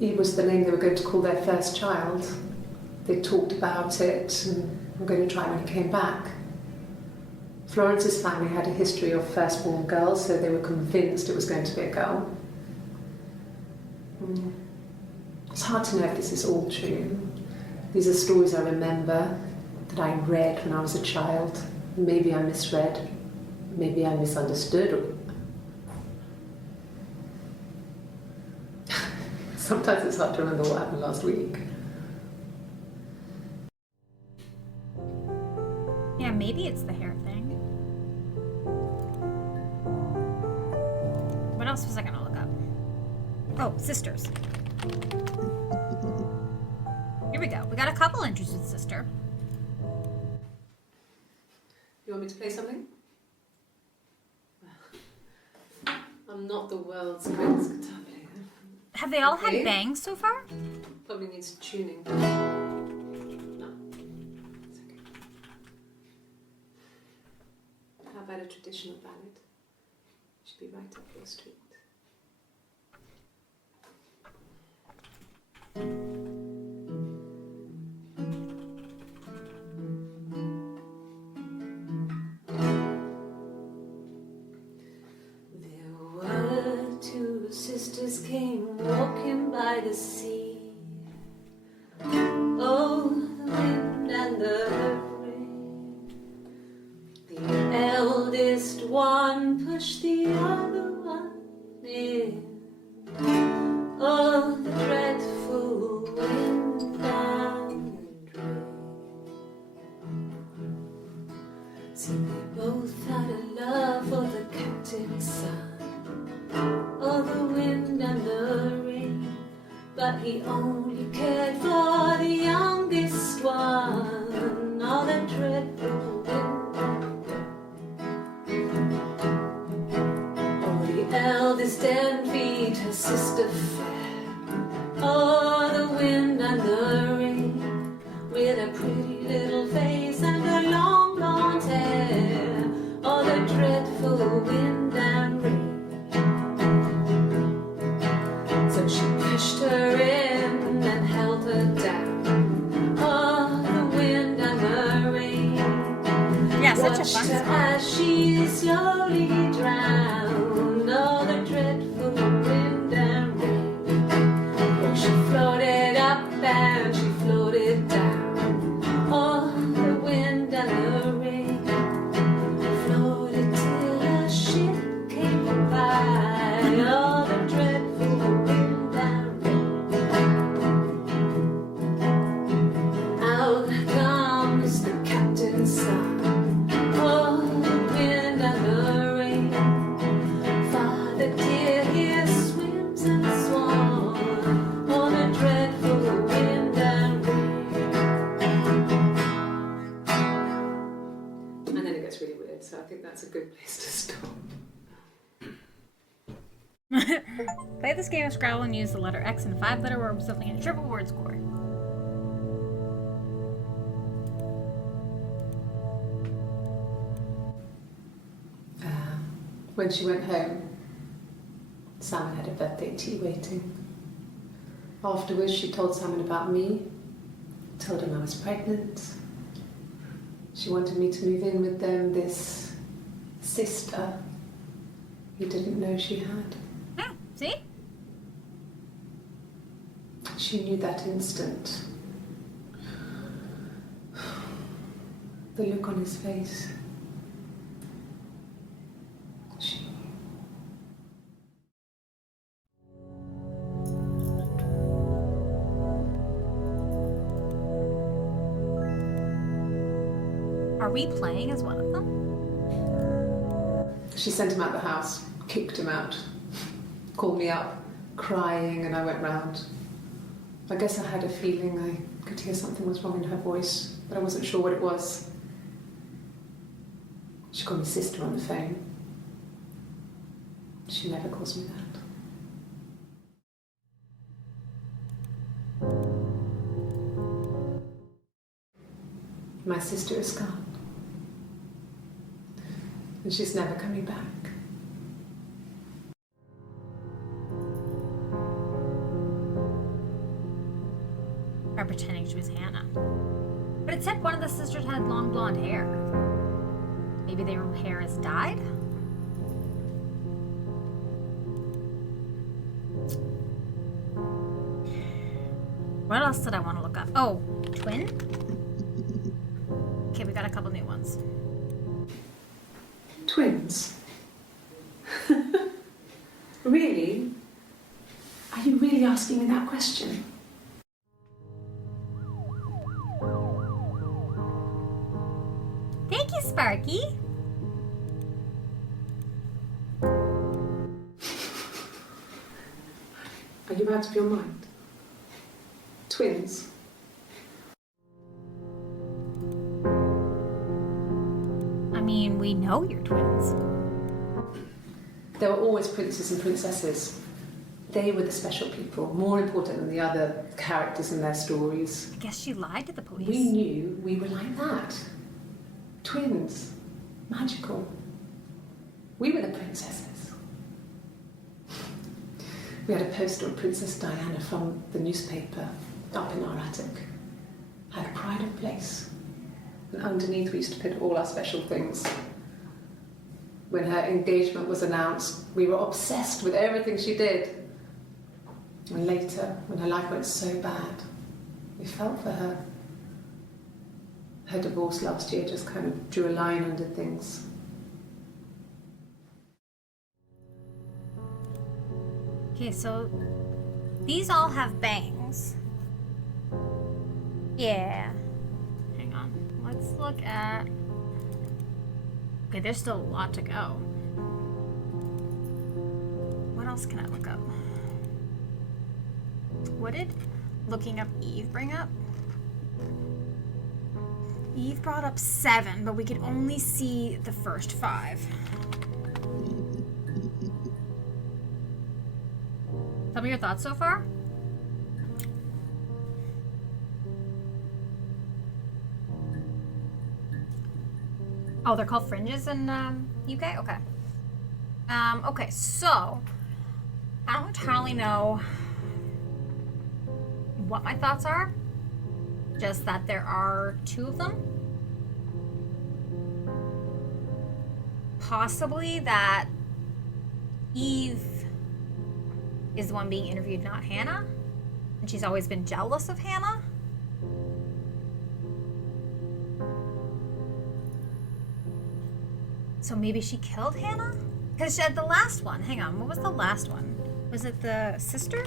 Eve was the name they were going to call their first child. They talked about it and were going to try when he came back. Florence's family had a history of firstborn girls, so they were convinced it was going to be a girl. It's hard to know if this is all true. These are stories I remember, that I read when I was a child. Maybe I misread, maybe I misunderstood. Sometimes it's hard to remember what happened last week. Yeah, maybe it's the hair thing. What else was I gonna look up? Oh, sisters. Here we go. We got a couple entries with sister. You want me to play something? I'm not the world's greatest guitar player. Have they all Okay. had bangs so far? Probably needs tuning. No. It's okay. How about a traditional ballad? Should be right up your street. Sisters came walking by the sea. Oh, the wind and the rain. The eldest one pushed the other one in. Oh, the dreadful wind and rain. So they both had a love for the captain's son. Oh, the wind and the rain, but he only cared for the youngest one. Oh, the dreadful wind and rain. Oh, the eldest envied her sister fair. Oh, the wind and the rain, with a pretty little face and her long blonde hair. Oh, the dreadful wind and rain. She pushed her in and held her down. Oh, the wind and the rain. Yeah, such a Watched fun her song. as she slowly drowned. Oh, the dreadful wind and rain. Oh, she floated up and she floated down. Oh, the wind and the rain. Floated till a ship came by. Oh, the dreadful wind. So I think that's a good place to stop. Play this game of Scrabble and use the letter X in a 5-letter word resulting in a triple word score. When she went home, Simon had a birthday tea waiting. Afterwards, she told Simon about me, told him I was pregnant. She wanted me to move in with them, this sister he didn't know she had. Oh, see? She knew that instant. The look on his face. Are we playing as one of them? She sent him out the house, kicked him out, called me up, crying, and I went round. I guess I had a feeling I could hear something was wrong in her voice, but I wasn't sure what it was. She called me sister on the phone. She never calls me that. My sister is gone. And she's never coming back. Or pretending she was Hannah. But it said one of the sisters had long blonde hair. Maybe their hair has dyed? What else did I want to look up? Oh, twin? Okay, we got a couple new ones. Twins? Really? Are you really asking me that question? Thank you, Sparky. Are you out of your mind? Twins? I mean, we know you're twins. There were always princes and princesses. They were the special people, more important than the other characters in their stories. I guess she lied to the police. We knew we were like that. Twins. Magical. We were the princesses. We had a poster of Princess Diana from the newspaper up in our attic. Had a pride of place. And underneath we used to put all our special things. When her engagement was announced, we were obsessed with everything she did. And later, when her life went so bad, we felt for her. Her divorce last year just kind of drew a line under things. Okay, so these all have bangs. Yeah. Hang on. Let's look at... Okay, there's still a lot to go. What else can I look up? What did looking up Eve bring up? Eve brought up 7, but we could only see the first 5. Tell me your thoughts so far. Oh, they're called fringes in UK? Okay. Okay, so I don't entirely know what my thoughts are. Just that there are 2 of them. Possibly that Eve is the one being interviewed, not Hannah. And she's always been jealous of Hannah. So maybe she killed Hannah? Because she had the last one. Hang on, what was the last one? Was it the sister?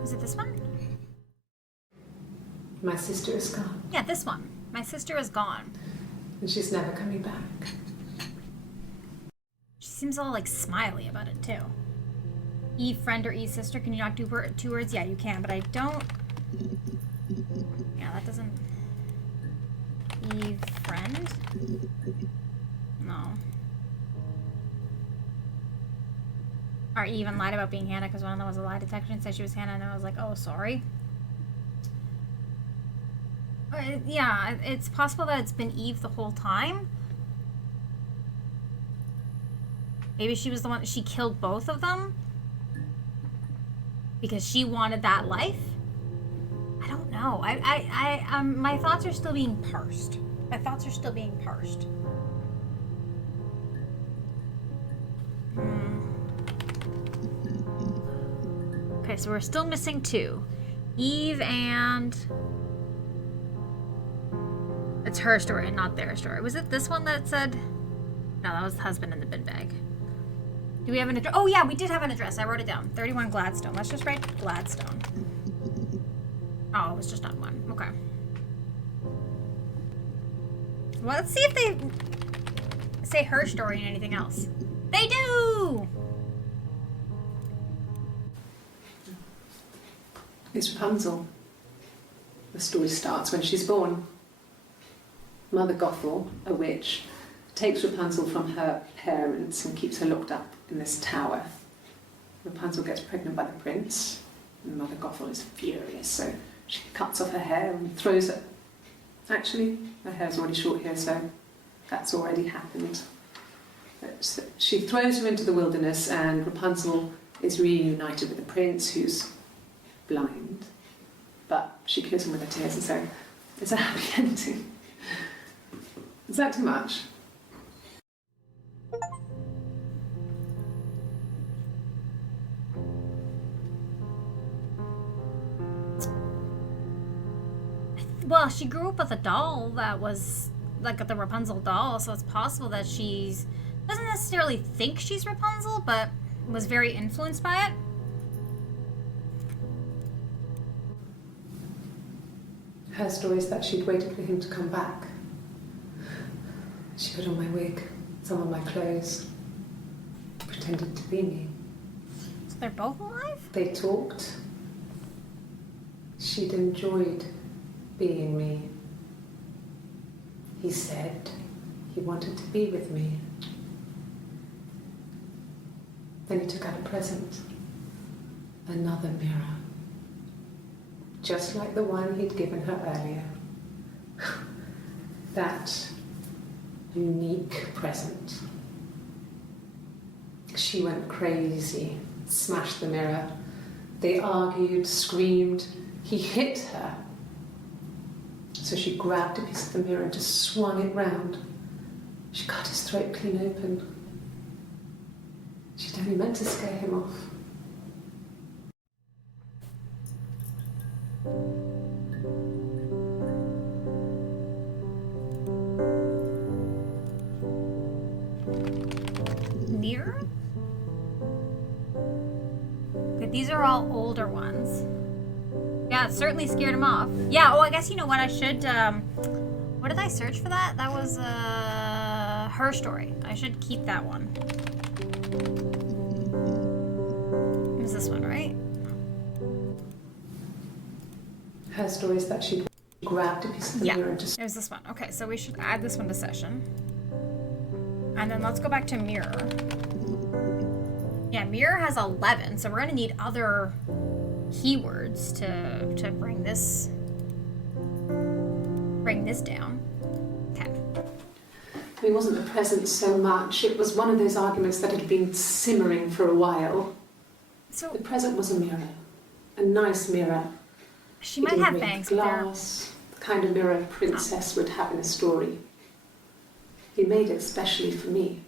Was it this one? My sister is gone. Yeah, this one. My sister is gone. And she's never coming back. She seems all like smiley about it too. Eve friend or Eve sister, can you not do 2 words? Yeah, you can, but I don't... Yeah, that doesn't... Eve friend? No. Or even lied about being Hannah because one of them was a lie detector and said she was Hannah, and I was like, oh, sorry. Yeah, it's possible that it's been Eve the whole time. Maybe she was the one, she killed both of them because she wanted that life. I don't know. My thoughts are still being parsed. Okay, so we're still missing 2. Eve and it's her story and not their story. Was it this one that said? No, that was the husband in the bin bag. Do we have an address? Oh yeah, we did have an address. I wrote it down. 31 Gladstone. Let's just write Gladstone. Oh, it was just on one. Okay. Well, let's see if they say her story and anything else. They do! It's Rapunzel. The story starts when she's born. Mother Gothel, a witch, takes Rapunzel from her parents and keeps her locked up in this tower. Rapunzel gets pregnant by the prince, and Mother Gothel is furious, so she cuts off her hair and throws it. Actually, her hair's already short here, so that's already happened. So she throws her into the wilderness, and Rapunzel is reunited with the prince, who's blind. But she kills him with her tears, and so it's a happy ending. Is that too much? Well, she grew up with a doll that was like the Rapunzel doll, so it's possible that she's doesn't necessarily think she's Rapunzel, but was very influenced by it. Her story is that she'd waited for him to come back. She put on my wig, some of my clothes, pretended to be me. So they're both alive? They talked. She'd enjoyed being me. He said he wanted to be with me. Then he took out a present. Another mirror. Just like the one he'd given her earlier. That unique present. She went crazy, smashed the mirror. They argued, screamed. He hit her. So she grabbed a piece of the mirror and just swung it round. She cut his throat clean open. She'd only meant to scare him off. Mirror? But these are all older ones. Yeah, it certainly scared him off. Yeah, oh, I guess you know what I should, what did I search for that? That was, her story. I should keep that one. It was this one, right? Her story is that she grabbed a piece of the mirror and just... It was this one. Okay, so we should add this one to session. And then let's go back to mirror. Yeah, mirror has 11, so we're gonna need other keywords to bring this down. Okay. It wasn't the present so much. It was one of those arguments that had been simmering for a while. So the present was a mirror, a nice mirror. She might have bangs. Glass, the kind of mirror a princess would have in a story. He made it specially for me.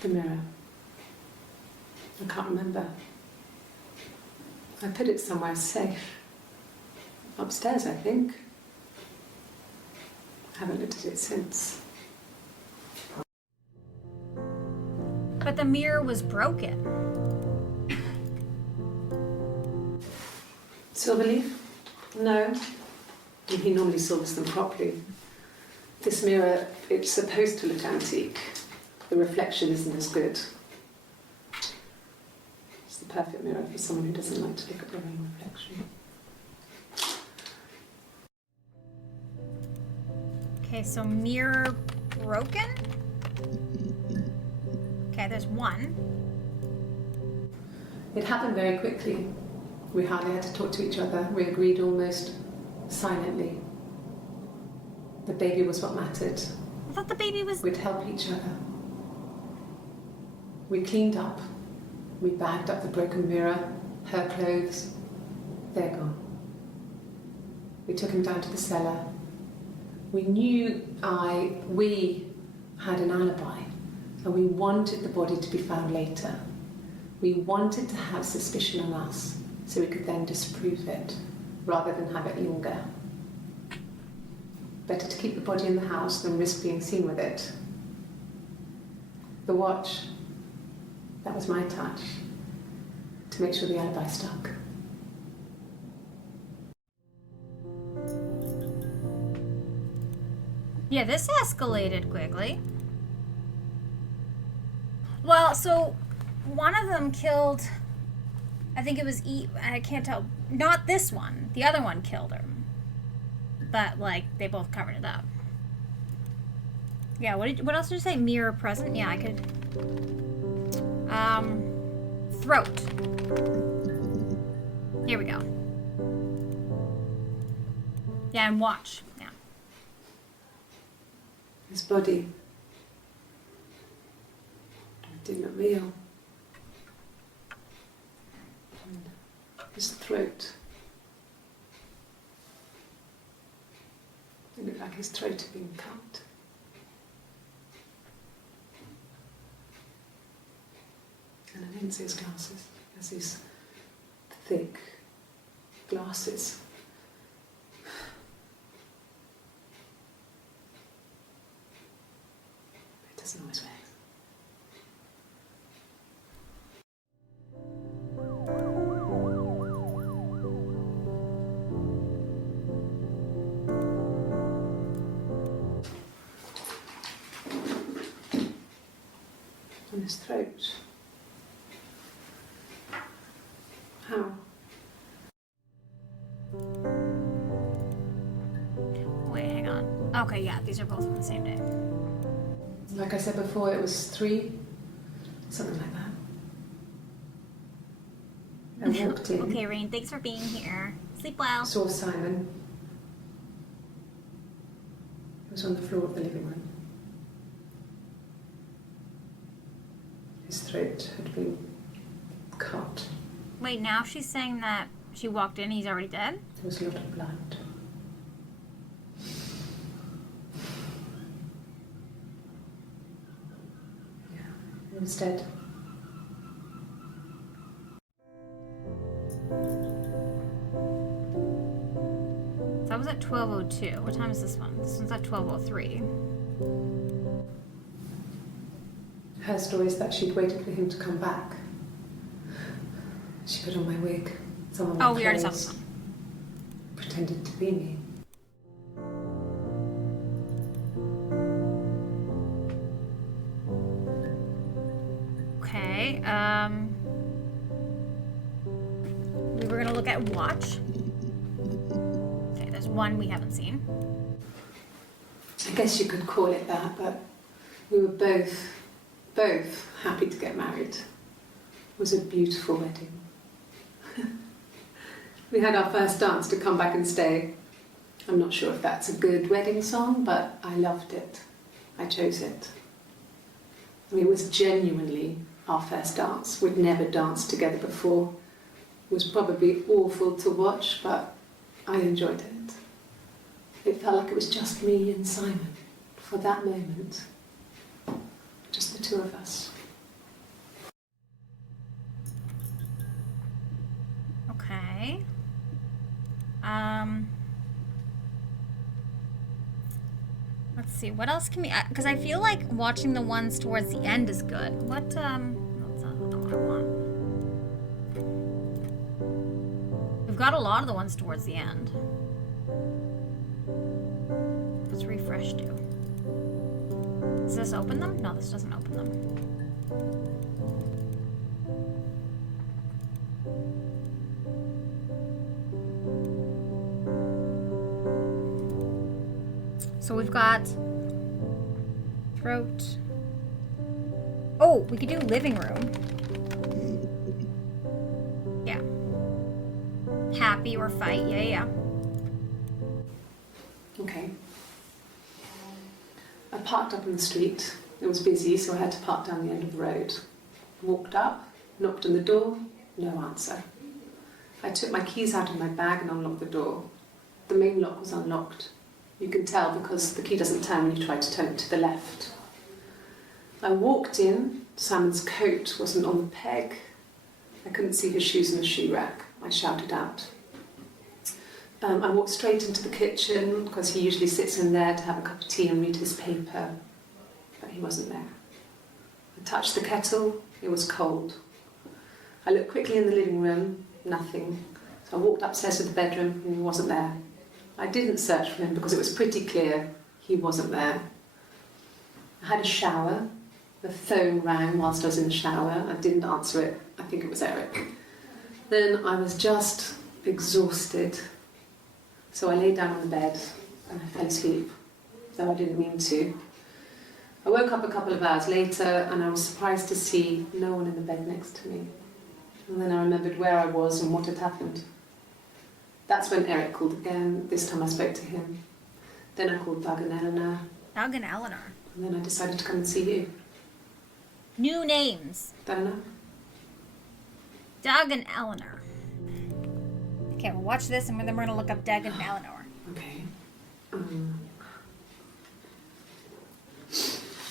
The mirror. I can't remember. I put it somewhere safe. Upstairs, I think. I haven't looked at it since. But the mirror was broken. Silverleaf? No. He normally silvers them properly. This mirror, it's supposed to look antique. The reflection isn't as good. It's the perfect mirror for someone who doesn't like to look at their own reflection. Okay, so mirror broken? Okay, there's one. It happened very quickly. We hardly had to talk to each other. We agreed almost silently. The baby was what mattered. I thought the baby was... We'd help each other. We cleaned up. We bagged up the broken mirror, her clothes. They're gone. We took him down to the cellar. We knew we had an alibi, and we wanted the body to be found later. We wanted to have suspicion on us so we could then disprove it rather than have it linger. Better to keep the body in the house than risk being seen with it. The watch, that was my touch, to make sure the alibi stuck. Yeah, this escalated quickly. Well, so one of them killed, I think it was I can't tell, not this one. The other one killed her. But, like, they both covered it up. Yeah, what else did you say? Mirror present? Yeah, I could. Throat. Here we go. Yeah, and watch. Yeah. His body did not real. And his throat. It looked like his throat had been cut. And I didn't see his glasses. He has these thick glasses. It doesn't always work. On his throat. How? Wait, hang on. Okay, yeah, these are both on the same day. Like I said before, it was 3, something like that. I walked in. Okay, Rain, thanks for being here. Sleep well. Saw Simon. He was on the floor of the living room. His throat had been cut. Wait, now she's saying that she walked in, he's already dead? There was a lot of blood. Yeah, he was dead. That was at 12:02. What time is this one? This one's at 12:03. Her story is that she'd waited for him to come back. She put on my wig, some of my We already saw clothes, this one. pretended to be me. Okay, we were gonna look at watch. Okay, there's one we haven't seen. I guess you could call it that, but we were both happy to get married. It was a beautiful wedding. We had our first dance to Come Back and Stay. I'm not sure if that's a good wedding song, but I loved it. I chose it. I mean, it was genuinely our first dance. We'd never danced together before. It was probably awful to watch, but I enjoyed it. It felt like it was just me and Simon for that moment. Just the two of us. Okay. Let's see, what else can we, because I feel like watching the ones towards the end is good. What, that's not what I want. We've got a lot of the ones towards the end. Let's refresh do. Does this open them? No, this doesn't open them. So we've got throat. Oh, we could do living room. Yeah. Happy or fight. Yeah. Okay. I parked up on the street. It was busy, so I had to park down the end of the road. Walked up, knocked on the door, no answer. I took my keys out of my bag and unlocked the door. The main lock was unlocked. You can tell because the key doesn't turn when you try to turn it to the left. I walked in, Simon's coat wasn't on the peg, I couldn't see his shoes in the shoe rack. I shouted out. I walked straight into the kitchen because he usually sits in there to have a cup of tea and read his paper, but he wasn't there. I touched the kettle, it was cold. I looked quickly in the living room, nothing. So I walked upstairs to the bedroom and he wasn't there. I didn't search for him because it was pretty clear he wasn't there. I had a shower. The phone rang whilst I was in the shower. I didn't answer it. I think it was Eric. Then I was just exhausted. So I lay down on the bed and I fell asleep, though I didn't mean to. I woke up a couple of hours later and I was surprised to see no one in the bed next to me. And then I remembered where I was and what had happened. That's when Eric called again. This time I spoke to him. Then I called Doug and Eleanor. Doug and Eleanor. And then I decided to come and see you. New names. Don't know. Doug and Eleanor. Okay, we'll watch this and then we're going to look up Doug and Eleanor. Okay.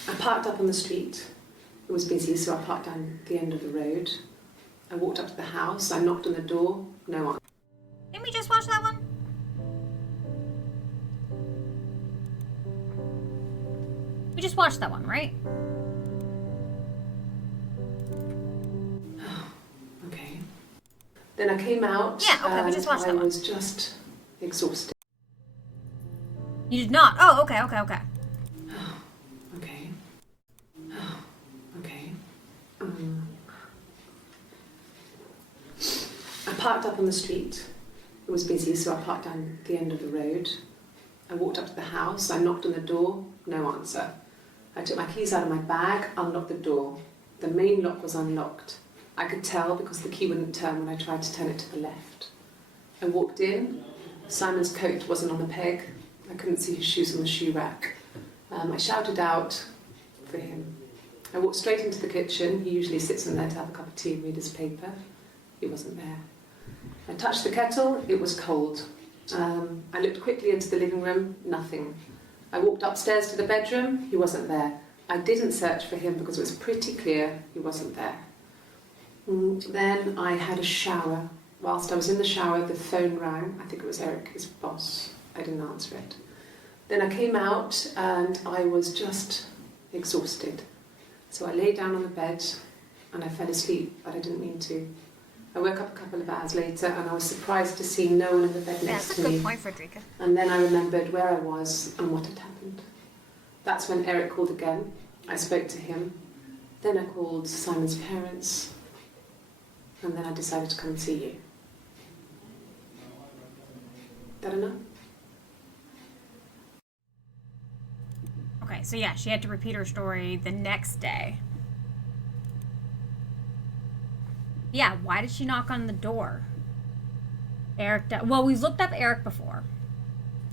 I parked up on the street. It was busy, so I parked down the end of the road. I walked up to the house. I knocked on the door. No one. Didn't we just watch that one? We just watched that one, right? Okay. Then I came out. Yeah, okay, we just watched that one. I was just exhausted. You did not? Oh, okay. Okay. Okay. I parked up on the street. It was busy, so I parked down the end of the road. I walked up to the house. I knocked on the door. No answer. I took my keys out of my bag, unlocked the door. The main lock was unlocked. I could tell because the key wouldn't turn when I tried to turn it to the left. I walked in. Simon's coat wasn't on the peg. I couldn't see his shoes on the shoe rack. I shouted out for him. I walked straight into the kitchen. He usually sits in there to have a cup of tea and read his paper. He wasn't there. I touched the kettle. It was cold. I looked quickly into the living room. Nothing. I walked upstairs to the bedroom. He wasn't there. I didn't search for him because it was pretty clear he wasn't there. Then I had a shower. Whilst I was in the shower, the phone rang. I think it was Eric, his boss. I didn't answer it. Then I came out and I was just exhausted. So I lay down on the bed and I fell asleep, but I didn't mean to. I woke up a couple of hours later and I was surprised to see no one in the bed next to me. That's a good point, Frederica. And then I remembered where I was and what had happened. That's when Eric called again. I spoke to him. Then I called Simon's parents. And then I decided to come and see you. That enough? Okay, so yeah, she had to repeat her story the next day. Yeah, why did she knock on the door? Eric, well, we've looked up Eric before.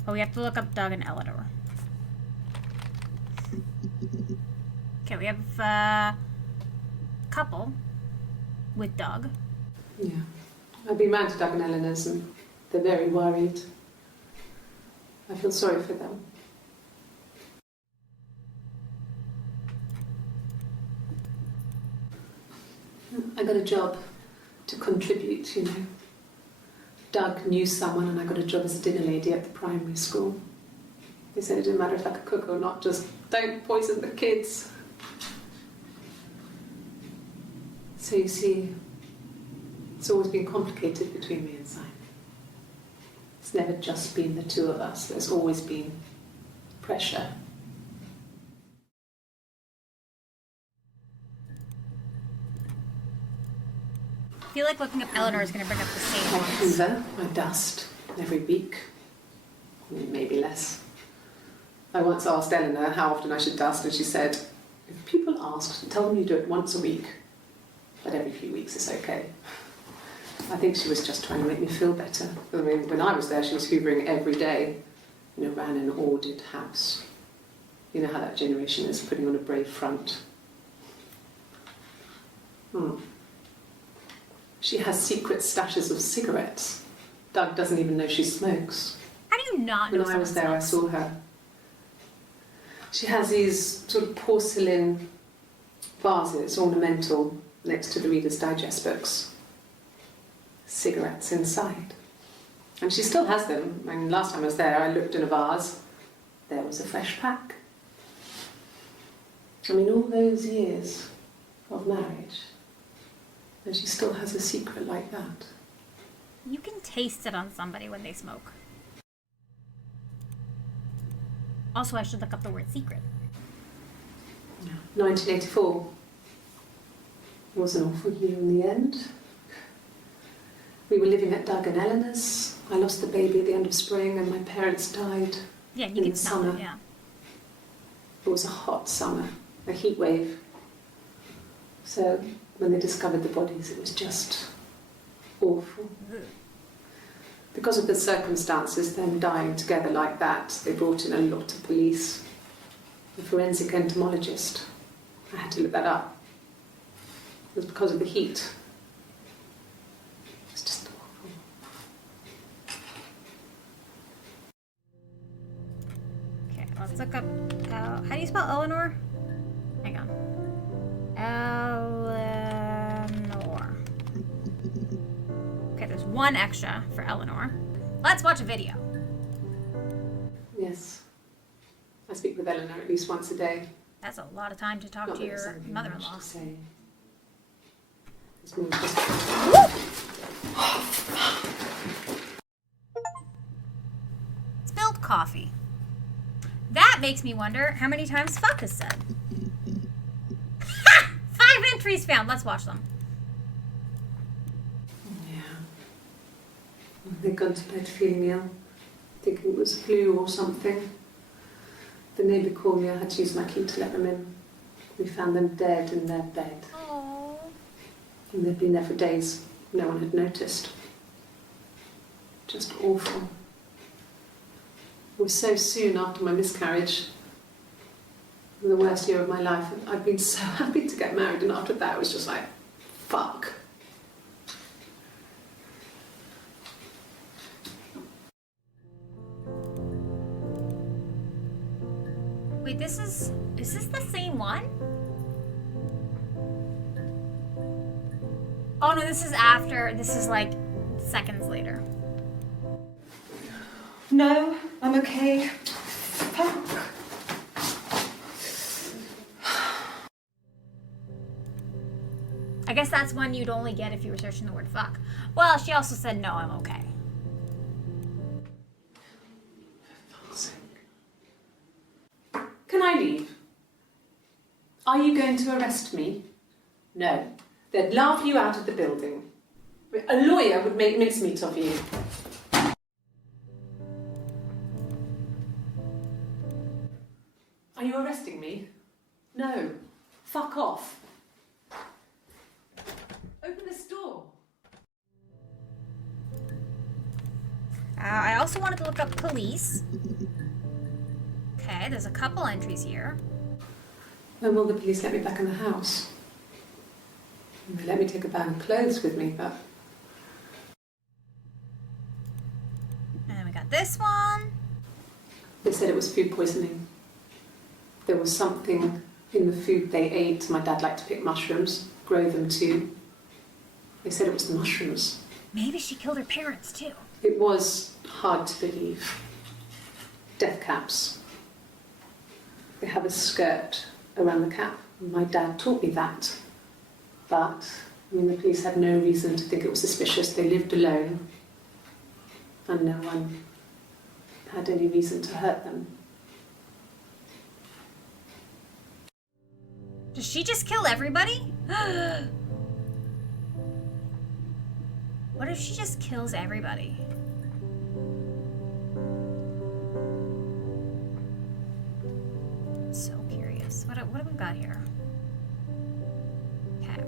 But we have to look up Doug and Eleanor. Okay, we have a couple with Doug. Yeah. I've been round to Doug and Eleanor's and they're very worried. I feel sorry for them. I got a job to contribute, you know. Doug knew someone and I got a job as a dinner lady at the primary school. They said it didn't matter if I could cook or not, just don't poison the kids. So you see, it's always been complicated between me and Simon. It's never just been the two of us, there's always been pressure. I feel like looking up Eleanor is going to bring up the same I ones. hoover, I dust every week, maybe less. I once asked Eleanor how often I should dust and she said, if people ask, tell them you do it once a week, but every few weeks is okay. I think she was just trying to make me feel better. I mean, when I was there, she was hoovering every day, you know, ran an ordered house. You know how that generation is, putting on a brave front. She has secret stashes of cigarettes. Doug doesn't even know she smokes. How do you not know When I was there, I saw her. She has these sort of porcelain vases, ornamental, next to the Reader's Digest books. cigarettes inside. And she still has them. I mean, last time I was there, I looked in a vase. There was a fresh pack. I mean, all those years of marriage, and she still has a secret like that. You can taste it on somebody when they smoke. Also, I should look up the word secret. 1984 was an awful year in the end. We were living at Doug and Eleanor's. I lost the baby at the end of spring and my parents died Yeah, you in can the smell summer. it, yeah. It was a hot summer, a heat wave. So when they discovered the bodies, it was just awful. Because of the circumstances, them dying together like that, they brought in a lot of police. A forensic entomologist. I had to look that up. It was because of the heat. It was just awful. Okay, let's look up. How do you spell Eleanor? Hang on. Eleanor. Okay, there's one extra for Eleanor. Let's watch a video. Yes. I speak with Eleanor at least once a day. That's a lot of time to talk Not to that there's your anything mother-in-law. much to say. It's more just... Spilled coffee. That makes me wonder how many times fuck is said. Ha! 5 entries found. Let's watch them. Yeah. They'd gone to bed feeling ill, thinking it was flu or something. The neighbour called me, I had to use my key to let them in. We found them dead in their bed. Aww. And they'd been there for days. No one had noticed. Just awful. It was so soon after my miscarriage. The worst year of my life. I'd been so happy to get married, and after that it was just like, fuck. Wait, is this the same one? Oh no, this is like seconds later. No, I'm okay. Fuck. I guess that's one you'd only get if you were searching the word fuck. Well, she also said, no, I'm okay. Can I leave? Are you going to arrest me? No. They'd laugh you out of the building. A lawyer would make mincemeat of you. Are you arresting me? No. Fuck off. Open this door. I also wanted to look up police. Okay, there's a couple entries here. When will the police let me back in the house? They let me take a bag of clothes with me, but... And then we got this one. They said it was food poisoning. There was something in the food they ate. My dad liked to pick mushrooms, grow them too. They said it was the mushrooms. Maybe she killed her parents too. It was hard to believe. Death caps. They have a skirt around the cap. My dad taught me that. But, I mean, the police had no reason to think it was suspicious. They lived alone. And no one had any reason to hurt them. Does she just kill everybody? What if she just kills everybody? So curious. What have we got here? Okay.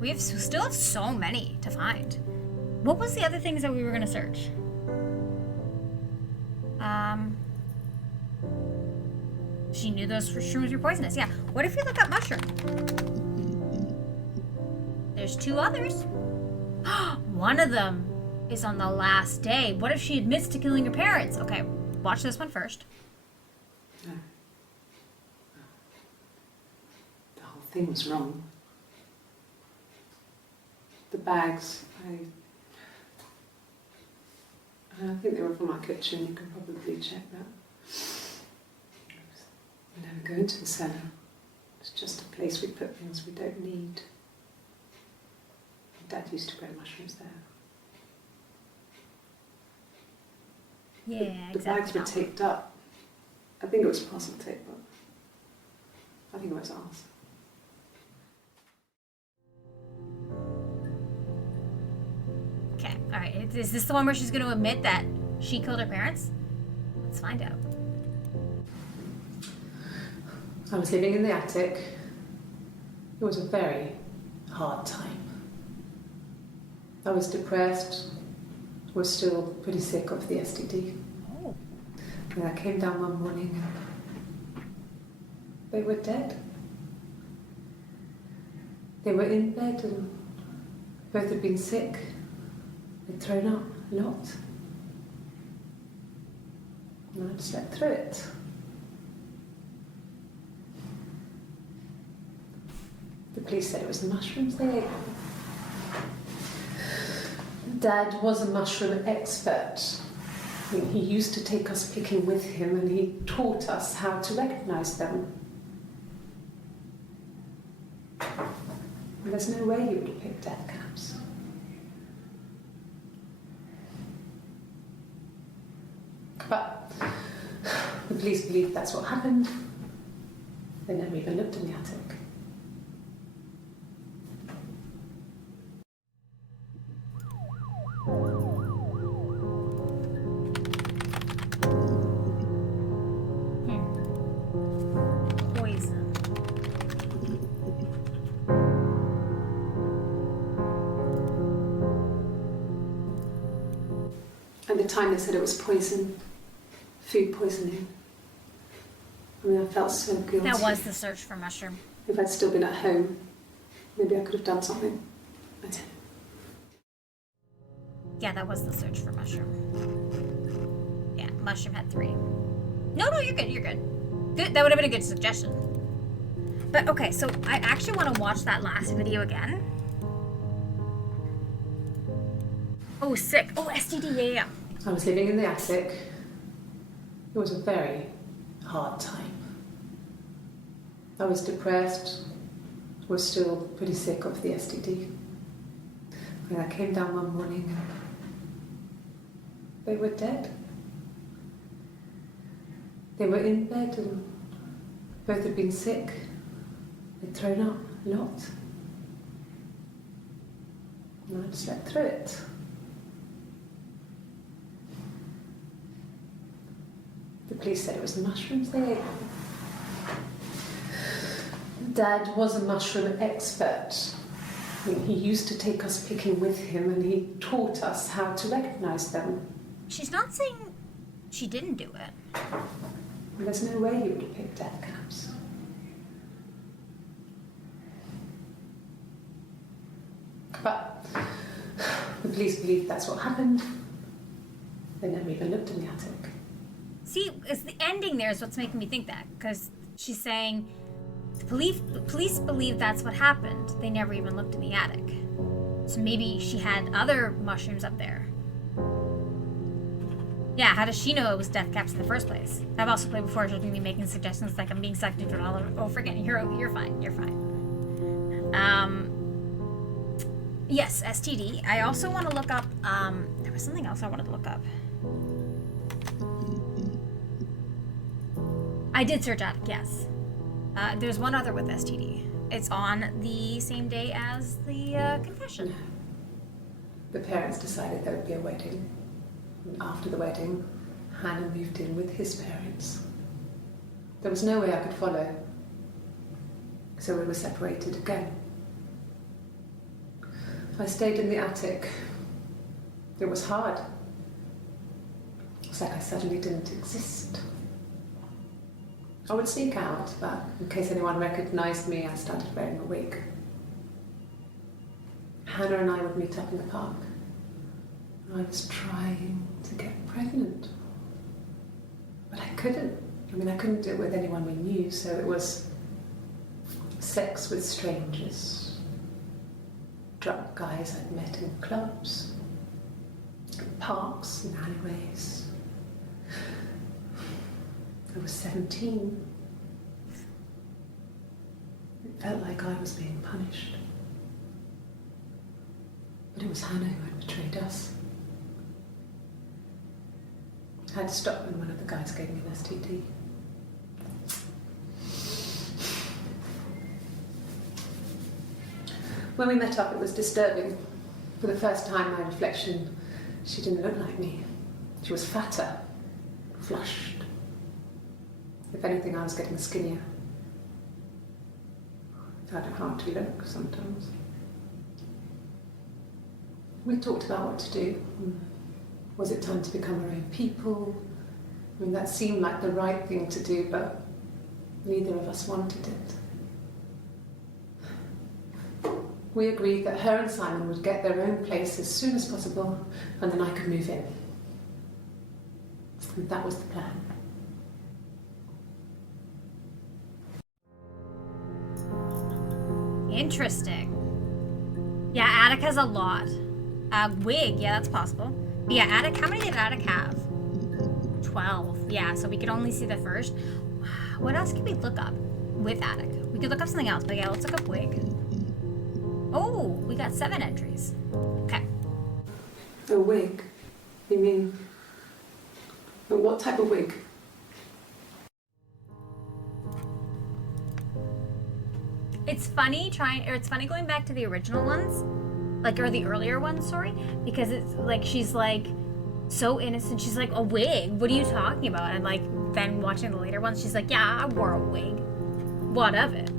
We still have so many to find. What was the other things that we were gonna search? She knew those shrooms were poisonous. Yeah. What if you look up mushroom? There's 2 others. One of them is on the last day. What if she admits to killing her parents? Okay, watch this one first. No. The whole thing was wrong. The bags, I think they were from our kitchen, you can probably check that. We never go into the cellar. It's just a place we put things we don't need. Dad used to grow mushrooms there. Yeah, The bags were taped up. I think it was parcel tape, but I think it was ours. Okay, alright. Is this the one where she's going to admit that she killed her parents? Let's find out. I was living in the attic. It was a very hard time. I was depressed, was still pretty sick of the STD. Oh. And I came down one morning and they were dead. They were in bed and both had been sick. They'd thrown up a lot. And I'd slept through it. The police said it was the mushrooms they ate. Dad was a mushroom expert. I mean, he used to take us picking with him and he taught us how to recognise them. And there's no way he would have picked death caps. But the police believe that's what happened. They never even looked in the attic. Poison. At the time they said it was poison, food poisoning. I mean, I felt so guilty. That was the search for mushroom. If I'd still been at home, maybe I could have done something. I didn't. Yeah, that was the search for mushroom. Yeah, mushroom had 3. No, you're good, you're good. Good, that would have been a good suggestion. But okay, so I actually want to watch that last video again. Oh, sick. Oh, STD, yeah. I was living in the attic. It was a very hard time. I was depressed, was still pretty sick of the STD. And I came down one morning and they were dead. They were in bed and both had been sick. They'd thrown up a lot. And I'd slept through it. The police said it was the mushrooms they ate. Dad was a mushroom expert. I mean, he used to take us picking with him and he taught us how to recognise them. She's not saying she didn't do it. And there's no way he would have picked death caps. But the police believe that's what happened. They never even looked in the attic. See, it's the ending there is what's making me think that. Because she's saying the police believe that's what happened. They never even looked in the attic. So maybe she had other mushrooms up there. Yeah, how does she know it was death caps in the first place? I've also played before, she'll be making suggestions like I'm being sucked into it all over. Oh, forget it. You're fine. You're fine. Yes, STD. I also want to look up, there was something else I wanted to look up. I did search attic, yes. There's one other with STD. It's on the same day as the confession. The parents decided there would be a wedding. And after the wedding, Hannah moved in with his parents. There was no way I could follow, so we were separated again. I stayed in the attic. It was hard. It's like I suddenly didn't exist. I would sneak out, but in case anyone recognised me, I started wearing a wig. Hannah and I would meet up in the park. I was trying to get pregnant, but I couldn't. I mean, I couldn't do it with anyone we knew, so it was sex with strangers, drunk guys I'd met in clubs, parks and alleyways. I was 17. It felt like I was being punished. But it was Hannah who had betrayed us. I had to stop when one of the guys gave me an STD. When we met up, it was disturbing. For the first time, my reflection, she didn't look like me. She was fatter, flushed. If anything, I was getting skinnier. I found it hard to look sometimes. We talked about what to do. Was it time to become our own people? I mean, that seemed like the right thing to do, but neither of us wanted it. We agreed that her and Simon would get their own place as soon as possible, and then I could move in. And that was the plan. Interesting. Yeah, Attic has a lot. WIG, yeah, that's possible. But yeah, Attic, how many did Attic have? 12. Yeah, so we could only see the first. What else could we look up with Attic? We could look up something else, but yeah, let's look up WIG. Oh, we got 7 entries. Okay. A wig? You mean... But what type of wig? It's funny going back to the original ones, like, or the earlier ones, sorry, because it's like, she's like so innocent. She's like, a wig? What are you talking about? And like, then watching the later ones, she's like, yeah, I wore a wig. What of it?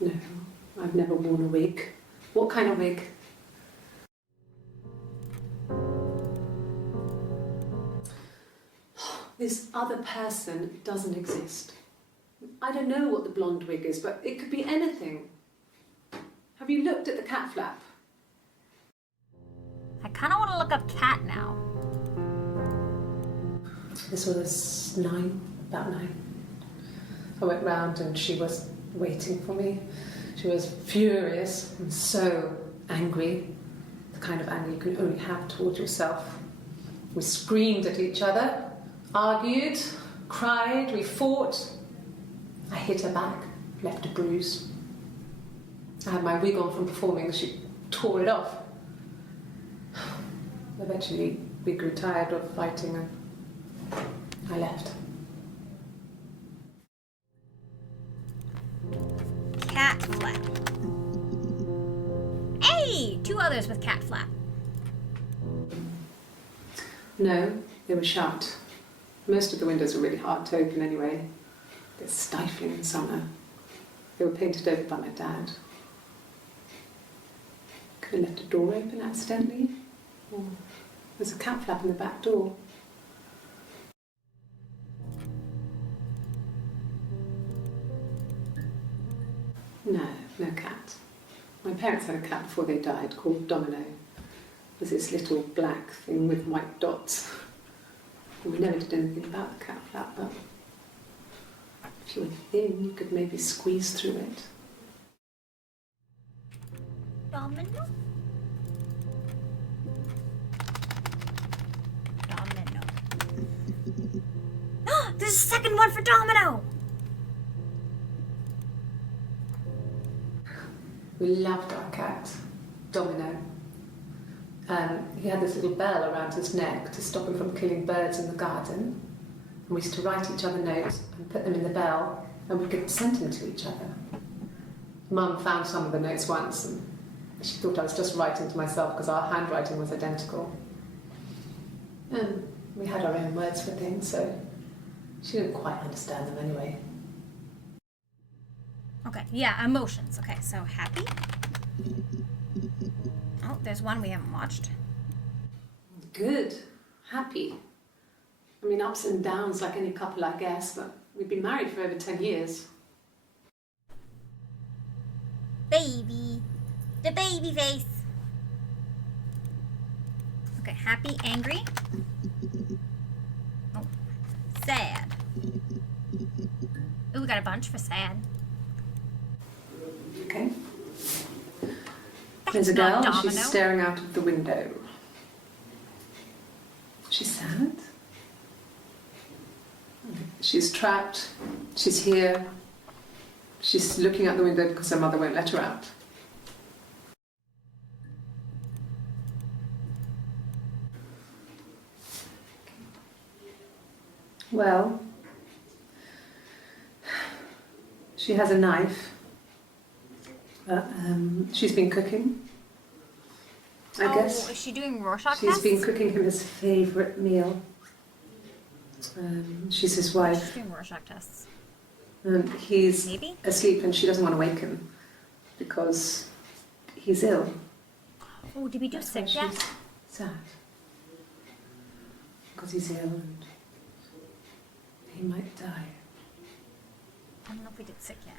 No, I've never worn a wig. What kind of wig? This other person doesn't exist. I don't know what the blonde wig is, but it could be anything. Have you looked at the cat flap? I kind of want to look up cat now. This was about 9. I went round and she was waiting for me. She was furious and so angry, the kind of anger you can only have towards yourself. We screamed at each other, argued, cried, we fought. I hit her back, left a bruise. I had my wig on from performing, she tore it off. Eventually, we grew tired of fighting and I left. Cat flap. Hey! 2 others with cat flap. No, they were shut. Most of the windows were really hard to open anyway. They're stifling in summer. They were painted over by my dad. Could have left a door open accidentally. Or there's a cat flap in the back door. No cat. My parents had a cat before they died called Domino. It was this little black thing with white dots. And we never did anything about the cat flap, but if you were thin, you could maybe squeeze through it. Domino? There's a second one for Domino! We loved our cat, Domino. He had this little bell around his neck to stop him from killing birds in the garden. And we used to write each other notes and put them in the bell, and we could send them to each other. Mum found some of the notes once, and she thought I was just writing to myself because our handwriting was identical. And we had our own words for things, so she didn't quite understand them anyway. Okay, yeah, emotions. Okay, so happy. Oh, there's one we haven't watched. Good. Happy. I mean, ups and downs like any couple, I guess, but we've been married for over 10 years. Baby. The baby face. Okay, happy, angry. Oh, sad. Ooh, we got a bunch for sad. Okay. There's a girl, and she's staring out of the window. She's sad. She's trapped. She's here. She's looking out the window because her mother won't let her out. Well, she has a knife. She's been cooking, I guess. Is she doing Rorschach She's tests? been cooking him his favourite meal. She's his wife. She's doing Rorschach tests. He's Maybe? asleep and she doesn't want to wake him because he's ill. Oh, did we do That's why sick yet? she's sad. Because he's ill and he might die. I don't know if we did sick yet.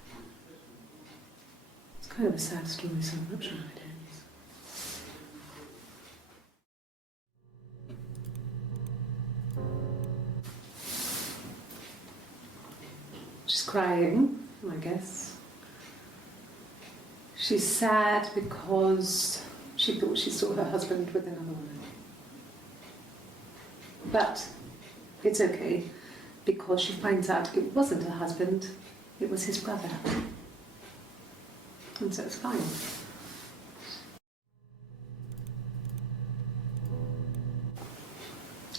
It's kind of a sad story, so I'm not sure how it ends. She's crying, I guess. She's sad because she thought she saw her husband with another woman. But it's okay, because she finds out it wasn't her husband, it was his brother. And so it's fine.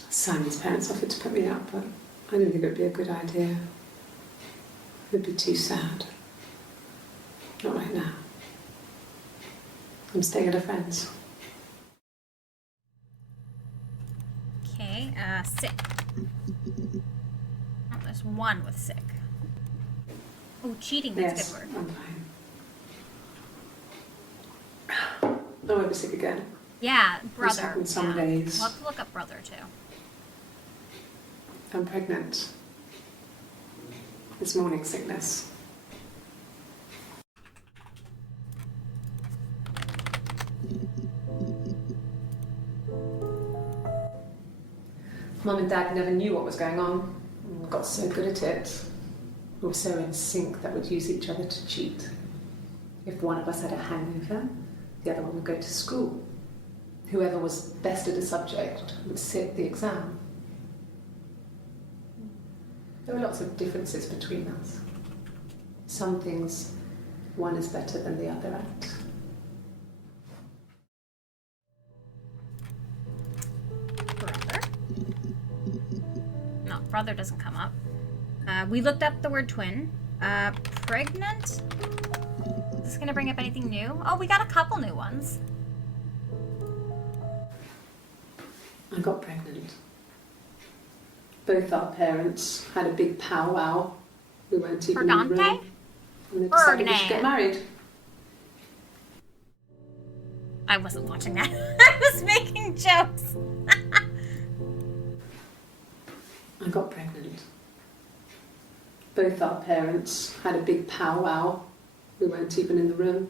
Simon's parents offered to put me up, but I didn't think it would be a good idea. It would be too sad. Not right now. I'm staying at a friend's. Okay, sick. Oh, there's one with sick. Oh, cheating, that's Yes, a good word. I'm fine. I won't be sick again. Yeah, This brother. happens some yeah. days. We'll have to look up brother, too. I'm pregnant. It's morning sickness. Mum and Dad never knew what was going on. We got so good at it. We were so in sync that we'd use each other to cheat. If one of us had a hangover, the other one would go to school. Whoever was best at a subject would sit the exam. There were lots of differences between us. Some things one is better than the other at. Brother? No, brother doesn't come up. We looked up the word twin. Pregnant? Is this gonna bring up anything new? Oh, we got a couple new ones. I got pregnant. Both our parents had a big powwow. We weren't even in the Perdante? room. And they decided we should get married. I wasn't watching that. I was making jokes. I got pregnant. Both our parents had a big powwow. We weren't even in the room.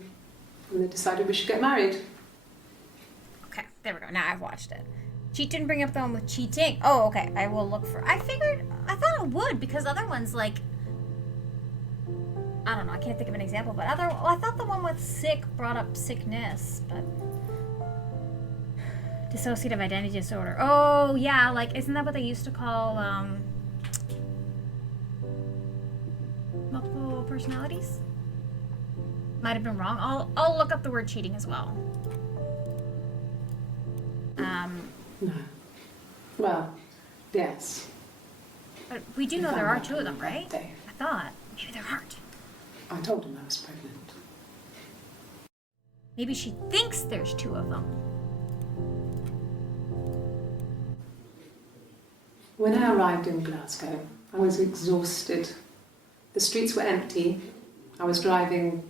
And they decided we should get married. Okay, there we go. Now I've watched it. Cheat didn't bring up the one with cheating. Oh, okay. I will look for. I thought it would because other ones like. I don't know. I can't think of an example, but I thought the one with sick brought up sickness, but dissociative identity disorder. Oh yeah, like isn't that what they used to call multiple personalities? Might have been wrong. I'll look up the word cheating as well. No. Well, yes. But we do know there are two of them, right? Day. I thought maybe there aren't. I told him I was pregnant. Maybe she thinks there's two of them. When I arrived in Glasgow, I was exhausted. The streets were empty. I was driving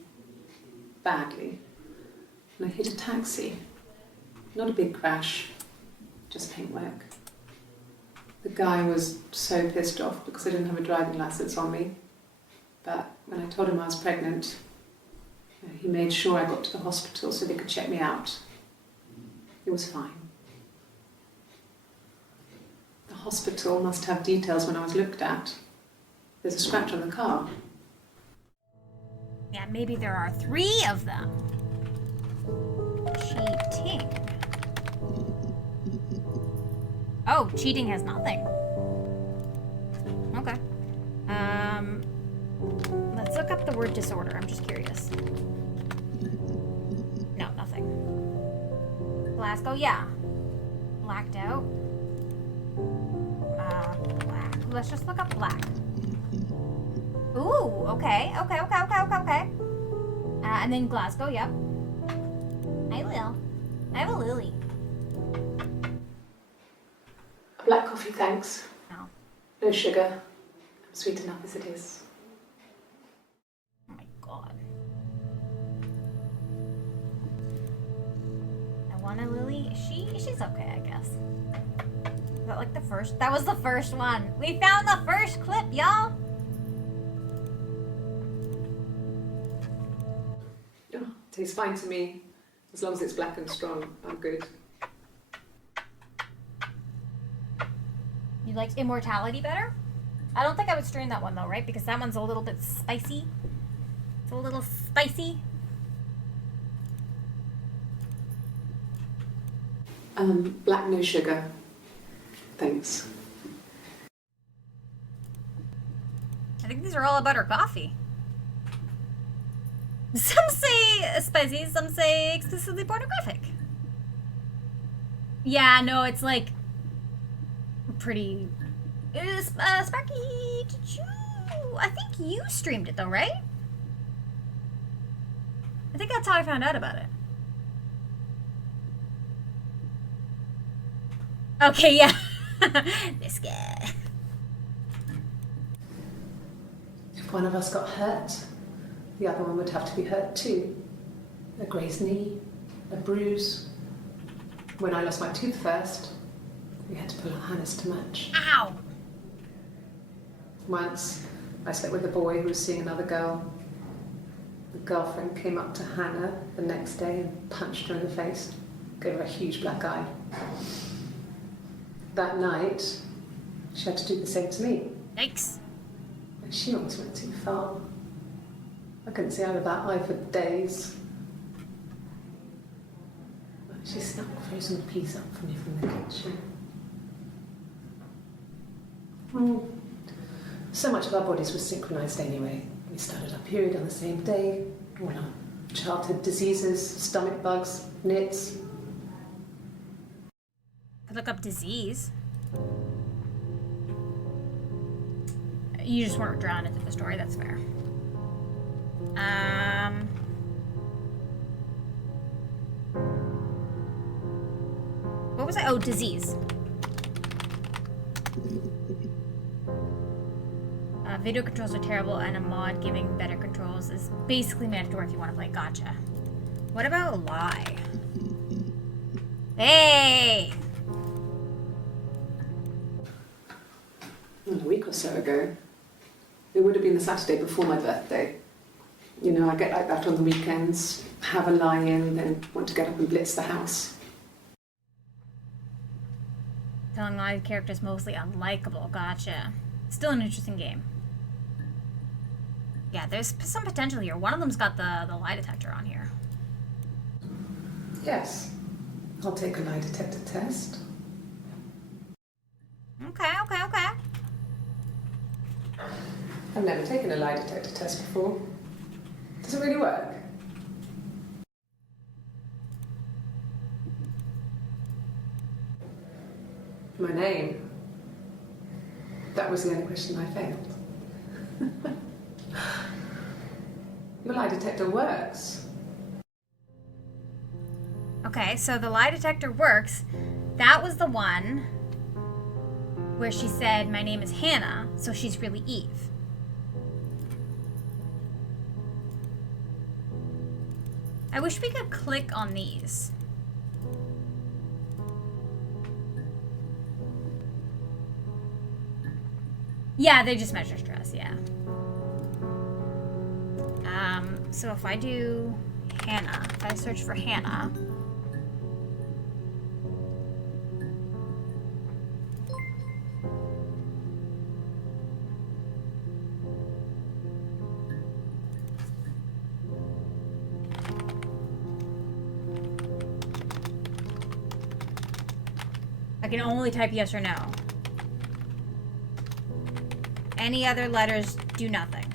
badly. And I hit a taxi. Not a big crash, just paintwork. The guy was so pissed off because I didn't have a driving license on me. But when I told him I was pregnant, he made sure I got to the hospital so they could check me out. It was fine. The hospital must have details when I was looked at. There's a scratch on the car. Yeah, maybe there are three of them. Cheating. Oh, cheating has nothing. Okay. Let's look up the word disorder. I'm just curious. No, nothing. Glasgow, yeah. Blacked out. Black. Let's just look up black. Ooh, okay. Okay. And then Glasgow, yep. I will. I have a lily. A black coffee, thanks. No. No sugar. I'm sweet enough as it is. Oh my god. I want a lily. She's okay, I guess. Is that like the first? That was the first one. We found the first clip, y'all. Oh, tastes fine to me. As long as it's black and strong, I'm good. You like Immortality better? I don't think I would stream that one though, right? Because that one's a little bit spicy. It's a little spicy. Black, no sugar. Thanks. I think these are all about her coffee. Some say spicy, some say exclusively pornographic. Yeah, no, it's like pretty Sparky. Did you? I think you streamed it though, right? I think that's how I found out about it. Okay, yeah. This guy. If one of us got hurt, the other one would have to be hurt too. A grazed knee, a bruise. When I lost my tooth first, we had to pull our harness to match. Ow! Once, I slept with a boy who was seeing another girl. The girlfriend came up to Hannah the next day and punched her in the face, gave her a huge black eye. That night, she had to do the same to me. Yikes. And she almost went too far. I couldn't see out of that eye for days. She snuck frozen peas up for me from the kitchen. So much of our bodies was synchronised anyway. We started our period on the same day. All our childhood diseases, stomach bugs, nits. I look up disease. You just weren't drawn into the story, that's fair. What was I? Oh, disease. Video controls are terrible, and a mod giving better controls is basically mandatory if you want to play Gotcha. What about lie? Hey! A week or so ago. It would have been the Saturday before my birthday. You know, I get like that on the weekends, have a lie-in, then want to get up and blitz the house. Telling live characters mostly unlikable. Gotcha. Still an interesting game. Yeah, there's some potential here. One of them's got the lie detector on here. Yes. I'll take a lie detector test. Okay. I've never taken a lie detector test before. Does it really work? My name. That was the only question I failed. Your lie detector works. Okay, so the lie detector works. That was the one where she said, my name is Hannah, so she's really Eve. I wish we could click on these. Yeah, they just measure stress, yeah. So if I do Hannah, if I search for Hannah, can only type yes or no. Any other letters do nothing.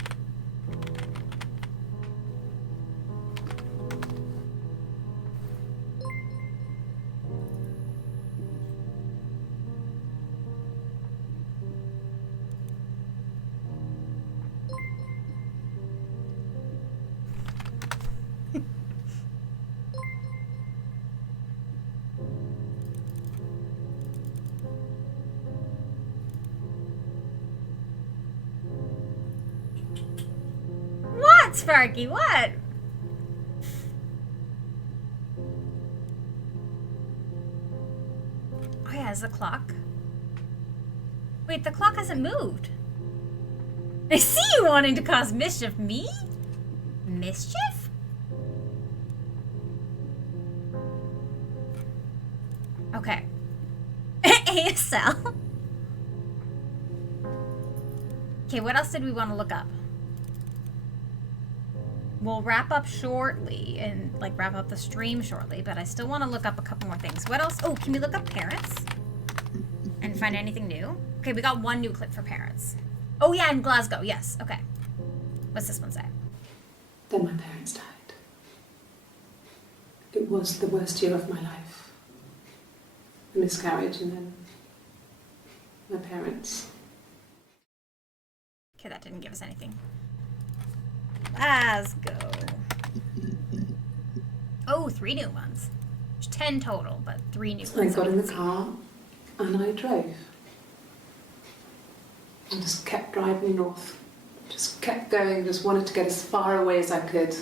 What, Sparky? What? Oh yeah, it's the clock. Wait, the clock hasn't moved. I see you wanting to cause mischief. Me? Mischief? Okay. ASL. Okay, what else did we want to look up? We'll wrap up shortly and like wrap up the stream shortly, but I still want to look up a couple more things. What else? Oh, can we look up parents and find anything new? Okay, we got one new clip for parents. Oh yeah, in Glasgow, yes, okay. What's this one say? Then my parents died. It was the worst year of my life. A miscarriage and then my parents. Okay, that didn't give us anything. Glasgow. Oh, 3 new ones. There's 10 total, but 3 new So I ones. got in the car and I drove. I just kept driving north. Just kept going, just wanted to get as far away as I could.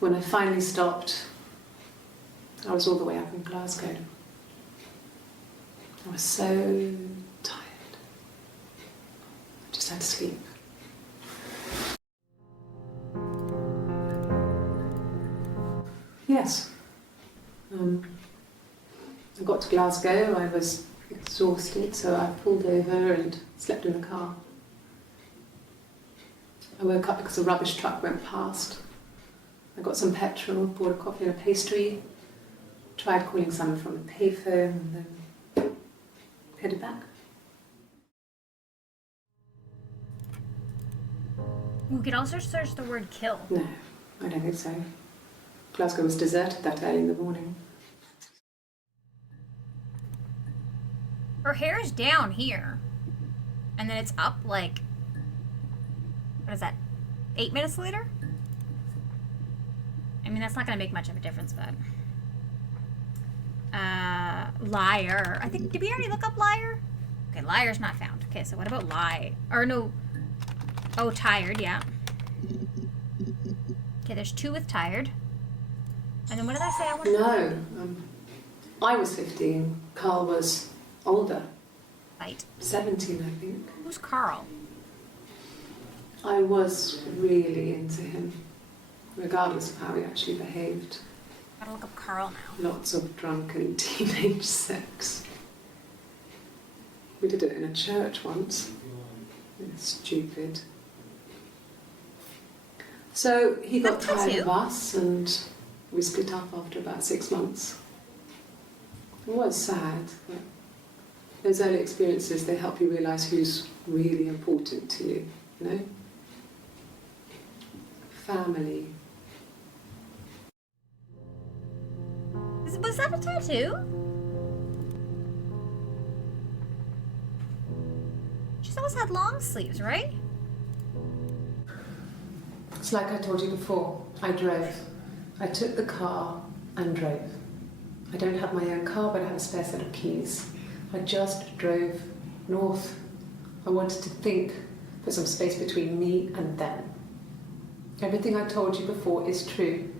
When I finally stopped, I was all the way up in Glasgow. I was so tired. I just had to sleep. Yes. I got to Glasgow, I was exhausted, so I pulled over and slept in the car. I woke up because a rubbish truck went past. I got some petrol, bought a coffee and a pastry, tried calling someone from the payphone, and then headed back. We could also search the word kill. No, I don't think so. Glasgow was deserted that early in the morning. Her hair is down here. And then it's up like, what is that, 8 minutes later? I mean, that's not gonna make much of a difference, but. Liar. I think, did we already look up liar? Okay, liar's not found. Okay, so what about lie? Or no, oh, tired, yeah. Okay, there's 2 with tired. And then what did I say I wanted? No, I was 15, Carl was older. Right. 17, I think. Who's Carl? I was really into him, regardless of how he actually behaved. Gotta look up Carl now. Lots of drunken teenage sex. We did it in a church once. It's stupid. So he got tired of us and we split up after about 6 months. It was sad, but those early experiences, they help you realise who's really important to you, you know? Family. Was that a tattoo? She's always had long sleeves, right? It's like I told you before, I drove. I took the car and drove. I don't have my own car, but I have a spare set of keys. I just drove north. I wanted to think, put some space between me and them. Everything I told you before is true.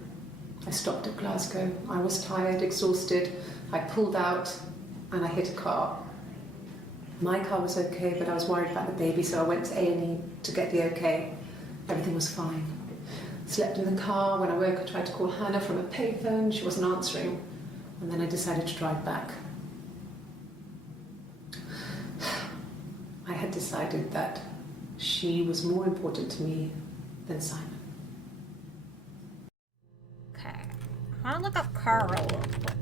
I stopped at Glasgow. I was tired, exhausted. I pulled out and I hit a car. My car was okay, but I was worried about the baby, so I went to A&E to get the okay. Everything was fine. Slept in the car. When I woke, I tried to call Hannah from a payphone. She wasn't answering. And then I decided to drive back. I had decided that she was more important to me than Simon. Okay. I want to look up Carl real quick.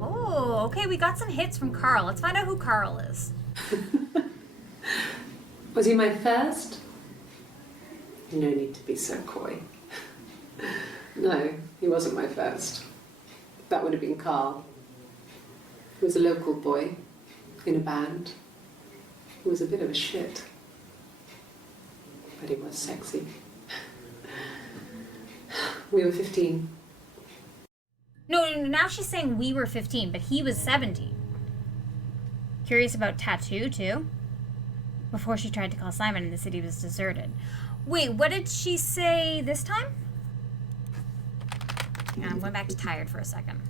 Oh, okay, we got some hits from Carl. Let's find out who Carl is. Was he my first? No need to be so coy. No, he wasn't my first. That would have been Carl. He was a local boy in a band. He was a bit of a shit. But he was sexy. We were 15. No, now she's saying we were 15, but he was 17. Curious about tattoo, too? Before she tried to call Simon and the city was deserted. Wait, what did she say this time? I went back to tired for a second.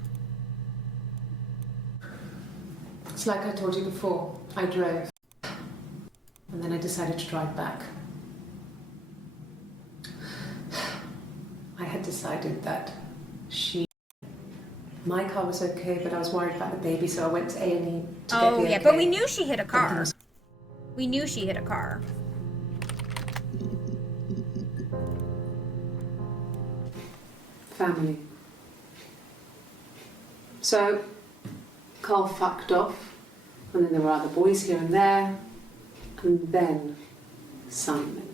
It's like I told you before. I drove. And then I decided to drive back. I had decided that my car was okay, but I was worried about the baby, so I went to A&E to get the Oh, yeah, okay. but we knew she hit a car. We knew she hit a car. Family. So, Carl fucked off, and then there were other boys here and there, and then Simon.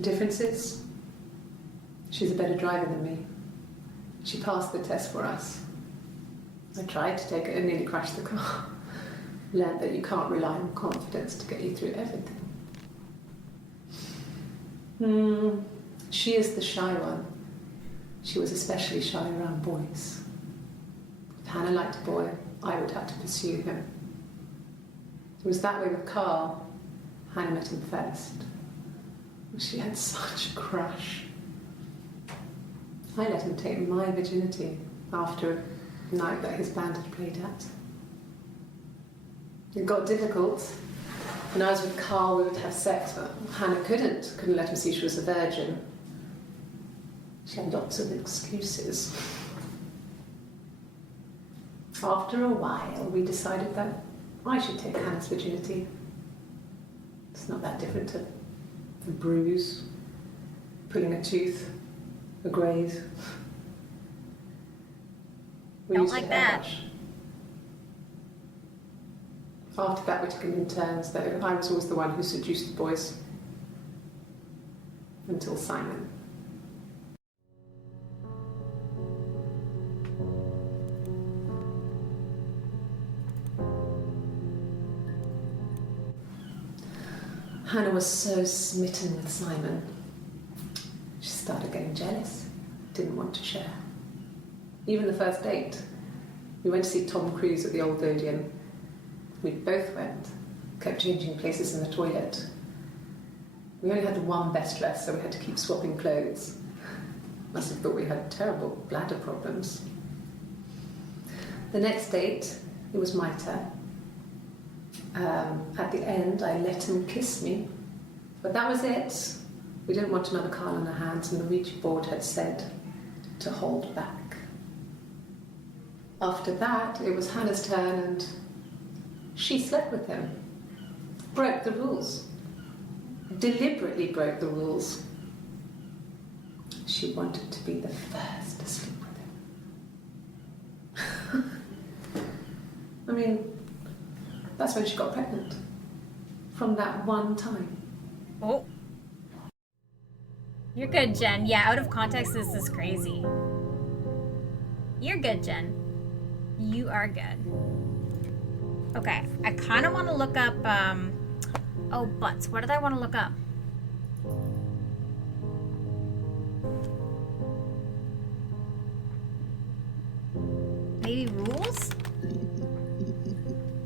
Differences? She's a better driver than me. She passed the test for us. I tried to take it and nearly crashed the car. Learned that you can't rely on confidence to get you through everything. She is the shy one. She was especially shy around boys. If Hannah liked a boy, I would have to pursue him. It was that way with Carl. Hannah met him first. She had such a crush. I let him take my virginity after a night that his band had played at. It got difficult. When I was with Carl, we would have sex, but Hannah couldn't let him see she was a virgin. She had lots of excuses. After a while, we decided that I should take Hannah's virginity. It's not that different to a bruise, pulling a tooth, a graze. We Don't used to like that. hairbrush. After that, we took it in turns, though. I was always the one who seduced the boys. Until Simon. Hannah was so smitten with Simon. She started getting jealous, didn't want to share. Even the first date, we went to see Tom Cruise at the Old Odeon. We both went, kept changing places in the toilet. We only had one best dress, so we had to keep swapping clothes. Must have thought we had terrible bladder problems. The next date, it was my turn. At the end, I let him kiss me, but that was it. We didn't want another Carl on our hands, and the Ouija board had said to hold back. After that, it was Hannah's turn, and she slept with him. Broke the rules. Deliberately broke the rules. She wanted to be the first to sleep with him. I mean, that's when she got pregnant. From that one time. Oh. You're good, Jen. Yeah, out of context, this is crazy. You're good, Jen. You are good. Okay, I kind of want to look up, oh, butts. What did I want to look up? Maybe rules?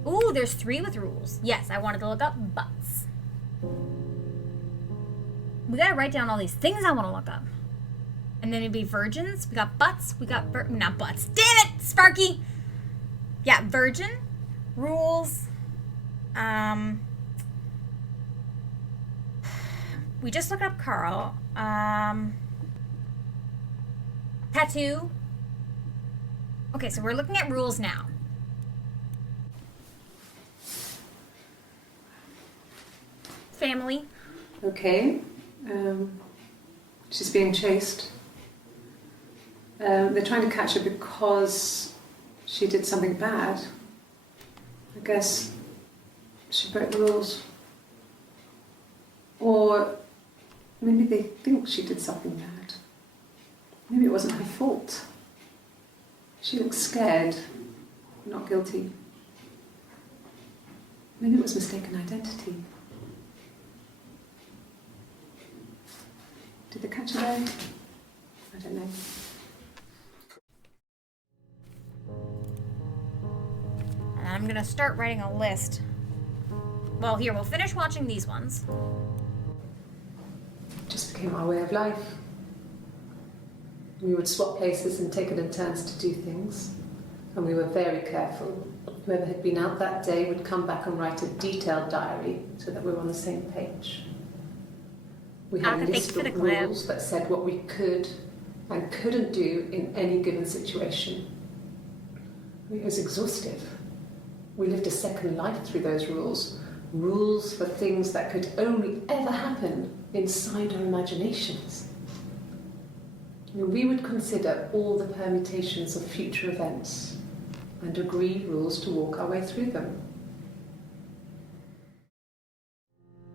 Ooh, there's 3 with rules. Yes, I wanted to look up butts. We gotta write down all these things I want to look up. And then it'd be virgins. We got butts. We got not butts. Damn it, Sparky! Yeah, virgin. Rules. We just looked up Carl. Tattoo. Okay, so we're looking at rules now. Family. Okay. She's being chased. They're trying to catch her because she did something bad. I guess she broke the rules. Or maybe they think she did something bad. Maybe it wasn't her fault. She looks scared, not guilty. Maybe it was mistaken identity. Did they catch her there? I don't know. And I'm gonna start writing a list. Well, here, we'll finish watching these ones. It just became our way of life. We would swap places and take it in turns to do things. And we were very careful. Whoever had been out that day would come back and write a detailed diary so that we were on the same page. We had a list of rules that said what we could and couldn't do in any given situation. It was exhaustive. We lived a second life through those rules. Rules for things that could only ever happen inside our imaginations. We would consider all the permutations of future events and agree rules to walk our way through them.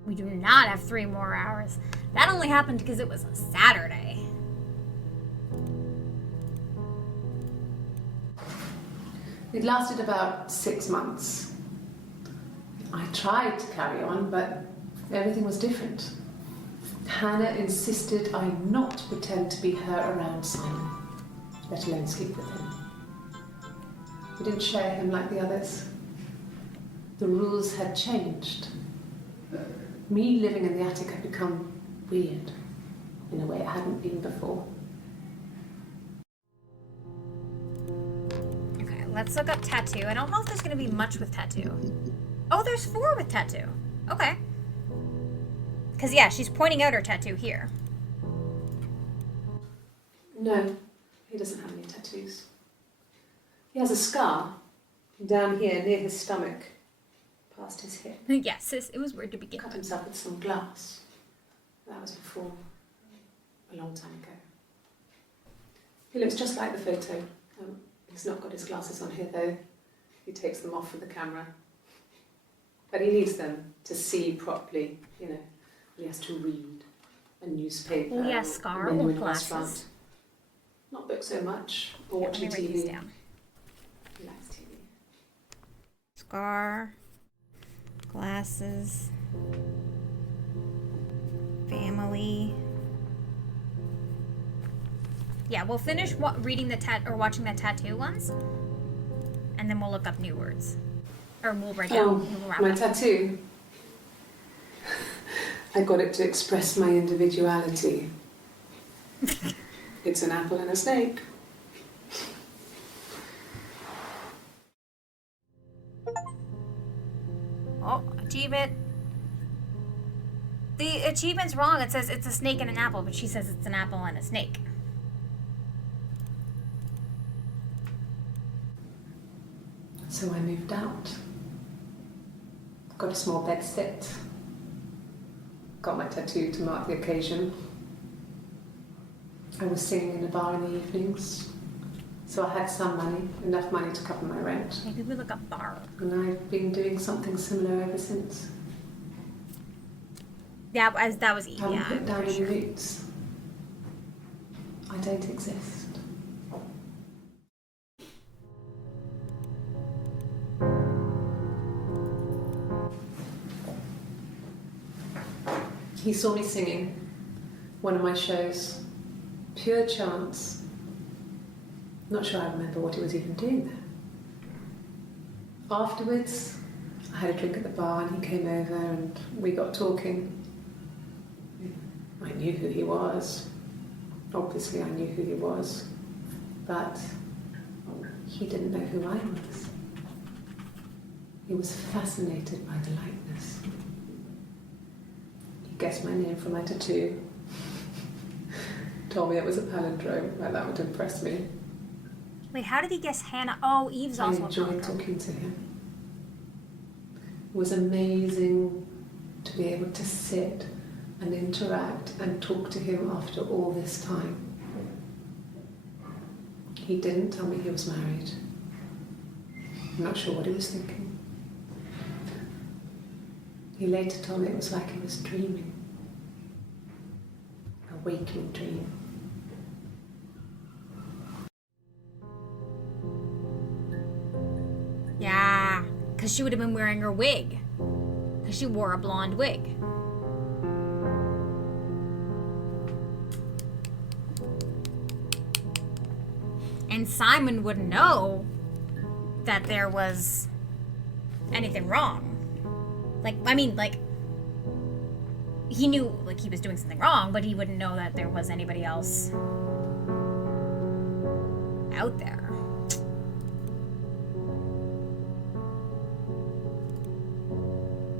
We do not have 3 more hours. That only happened because it was a Saturday. It lasted about 6 months. I tried to carry on, but everything was different. Hannah insisted I not pretend to be her around Simon, let alone sleep with him. We didn't share him like the others. The rules had changed. Me living in the attic had become weird in a way it hadn't been before. Okay, let's look up tattoo. I don't know if there's going to be much with tattoo. Oh, there's 4 with tattoo. Okay. Because, yeah, she's pointing out her tattoo here. No, he doesn't have any tattoos. He has a scar down here near his stomach, past his hip. Yes, it was weird to begin Cut with. himself with some glass. That was before, a long time ago. He looks just like the photo. He's not got his glasses on here though. He takes them off with the camera. But he needs them to see properly, you know. He has to read a newspaper. Oh, yeah, scar or glasses. Not book so much, or Yeah, watching let me write TV. these down. He likes TV. Scar, glasses, family. Yeah, we'll finish reading the watching the tattoo ones, and then we'll look up new words, or we'll write down. We'll wrap My up. tattoo. I got it to express my individuality. It's an apple and a snake. Oh, achievement. The achievement's wrong. It says it's a snake and an apple, but she says it's an apple and a snake. So I moved out. Got a small bed sit. Got my tattoo to mark the occasion. I was singing in a bar in the evenings, so I had some money, enough money to cover my rent. Maybe we look up bar. And I've been doing something similar ever since. Yeah, that was easy. Haven't Yeah, put down any sure. roots. I don't exist. He saw me singing one of my shows. Pure chance. Not sure I remember what he was even doing there. Afterwards, I had a drink at the bar and he came over and we got talking. I knew who he was. Obviously I knew who he was. But he didn't know who I was. He was fascinated by the likeness. He guessed my name from my tattoo. Told me it was a palindrome, and that would impress me. Wait, how did he guess Hannah? Oh, Eve's I also a enjoyed palindrome. talking to him. It was amazing to be able to sit and interact and talk to him after all this time. He didn't tell me he was married. I'm not sure what he was thinking. He later told me it was like he was dreaming. A waking dream. Yeah, because she would have been wearing her wig. Because she wore a blonde wig. And Simon wouldn't know that there was anything wrong. Like, I mean, like, he knew, like, he was doing something wrong, but he wouldn't know that there was anybody else out there.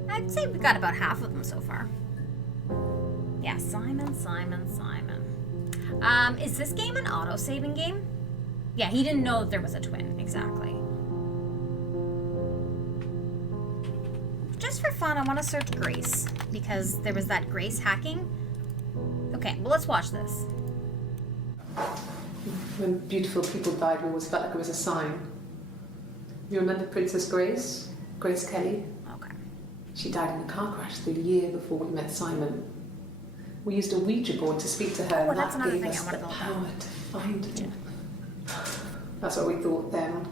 I'd say we got about half of them so far. Yeah, Simon. Is this game an auto-saving game? Yeah, he didn't know that there was a twin, exactly. Just for fun, I want to search Grace, because there was that Grace hacking. Okay, well, let's watch this. When beautiful people died, we always felt like it was a sign. You remember Princess Grace? Grace Kelly? Okay. She died in a car crash the year before we met Simon. We used a Ouija board to speak to her, Oh, and that's that another gave thing us I the wanna build power to find him. That's what we thought then.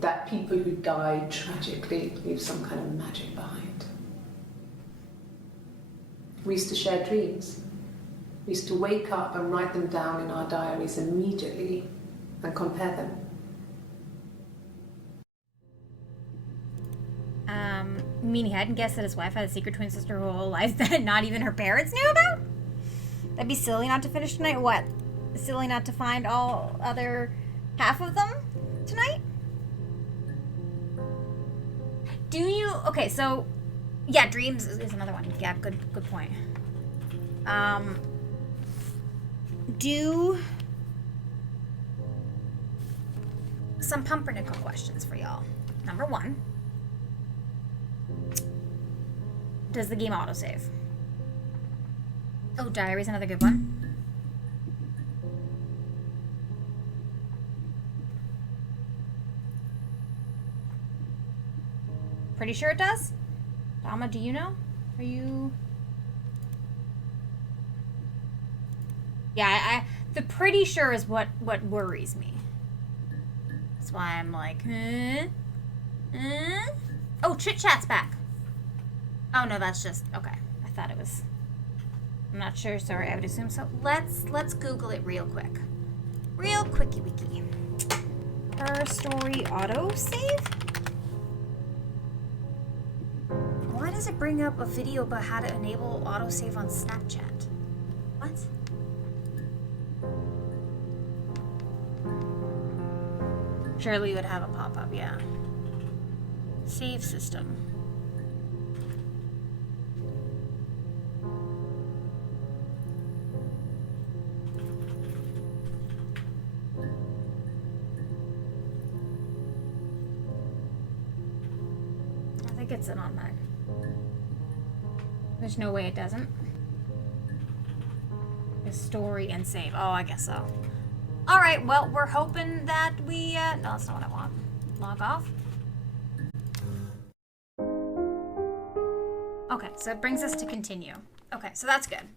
That people who died tragically leave some kind of magic behind. We used to share dreams. We used to wake up and write them down in our diaries immediately and compare them. You mean he hadn't guessed that his wife had a secret twin sister her whole life that not even her parents knew about? That'd be silly not to finish tonight. What? Silly not to find all other half of them tonight? Do you... Okay, so... Yeah, dreams is another one. Yeah, good point. Do... Some pumpernickel questions for y'all. Number one. Does the game autosave? Oh, diary's another good one. Pretty sure it does? Dama, do you know? Are you... Yeah, the pretty sure is what worries me. That's why I'm like, Oh, Chit Chat's back. Oh, no, that's just... Okay. I thought it was... I'm not sure. Sorry, I would assume so. Let's Google it real quick. Real quickie wiki. Her story autosave? Why does it bring up a video about how to enable autosave on Snapchat? What? Surely you would have a pop-up, yeah. Save system. I think it's an automatic. There's no way it doesn't. The story and save. Oh, I guess so. Alright, well, we're hoping that we, no, that's not what I want. Log off. Okay, so it brings us to continue. Okay, so that's good.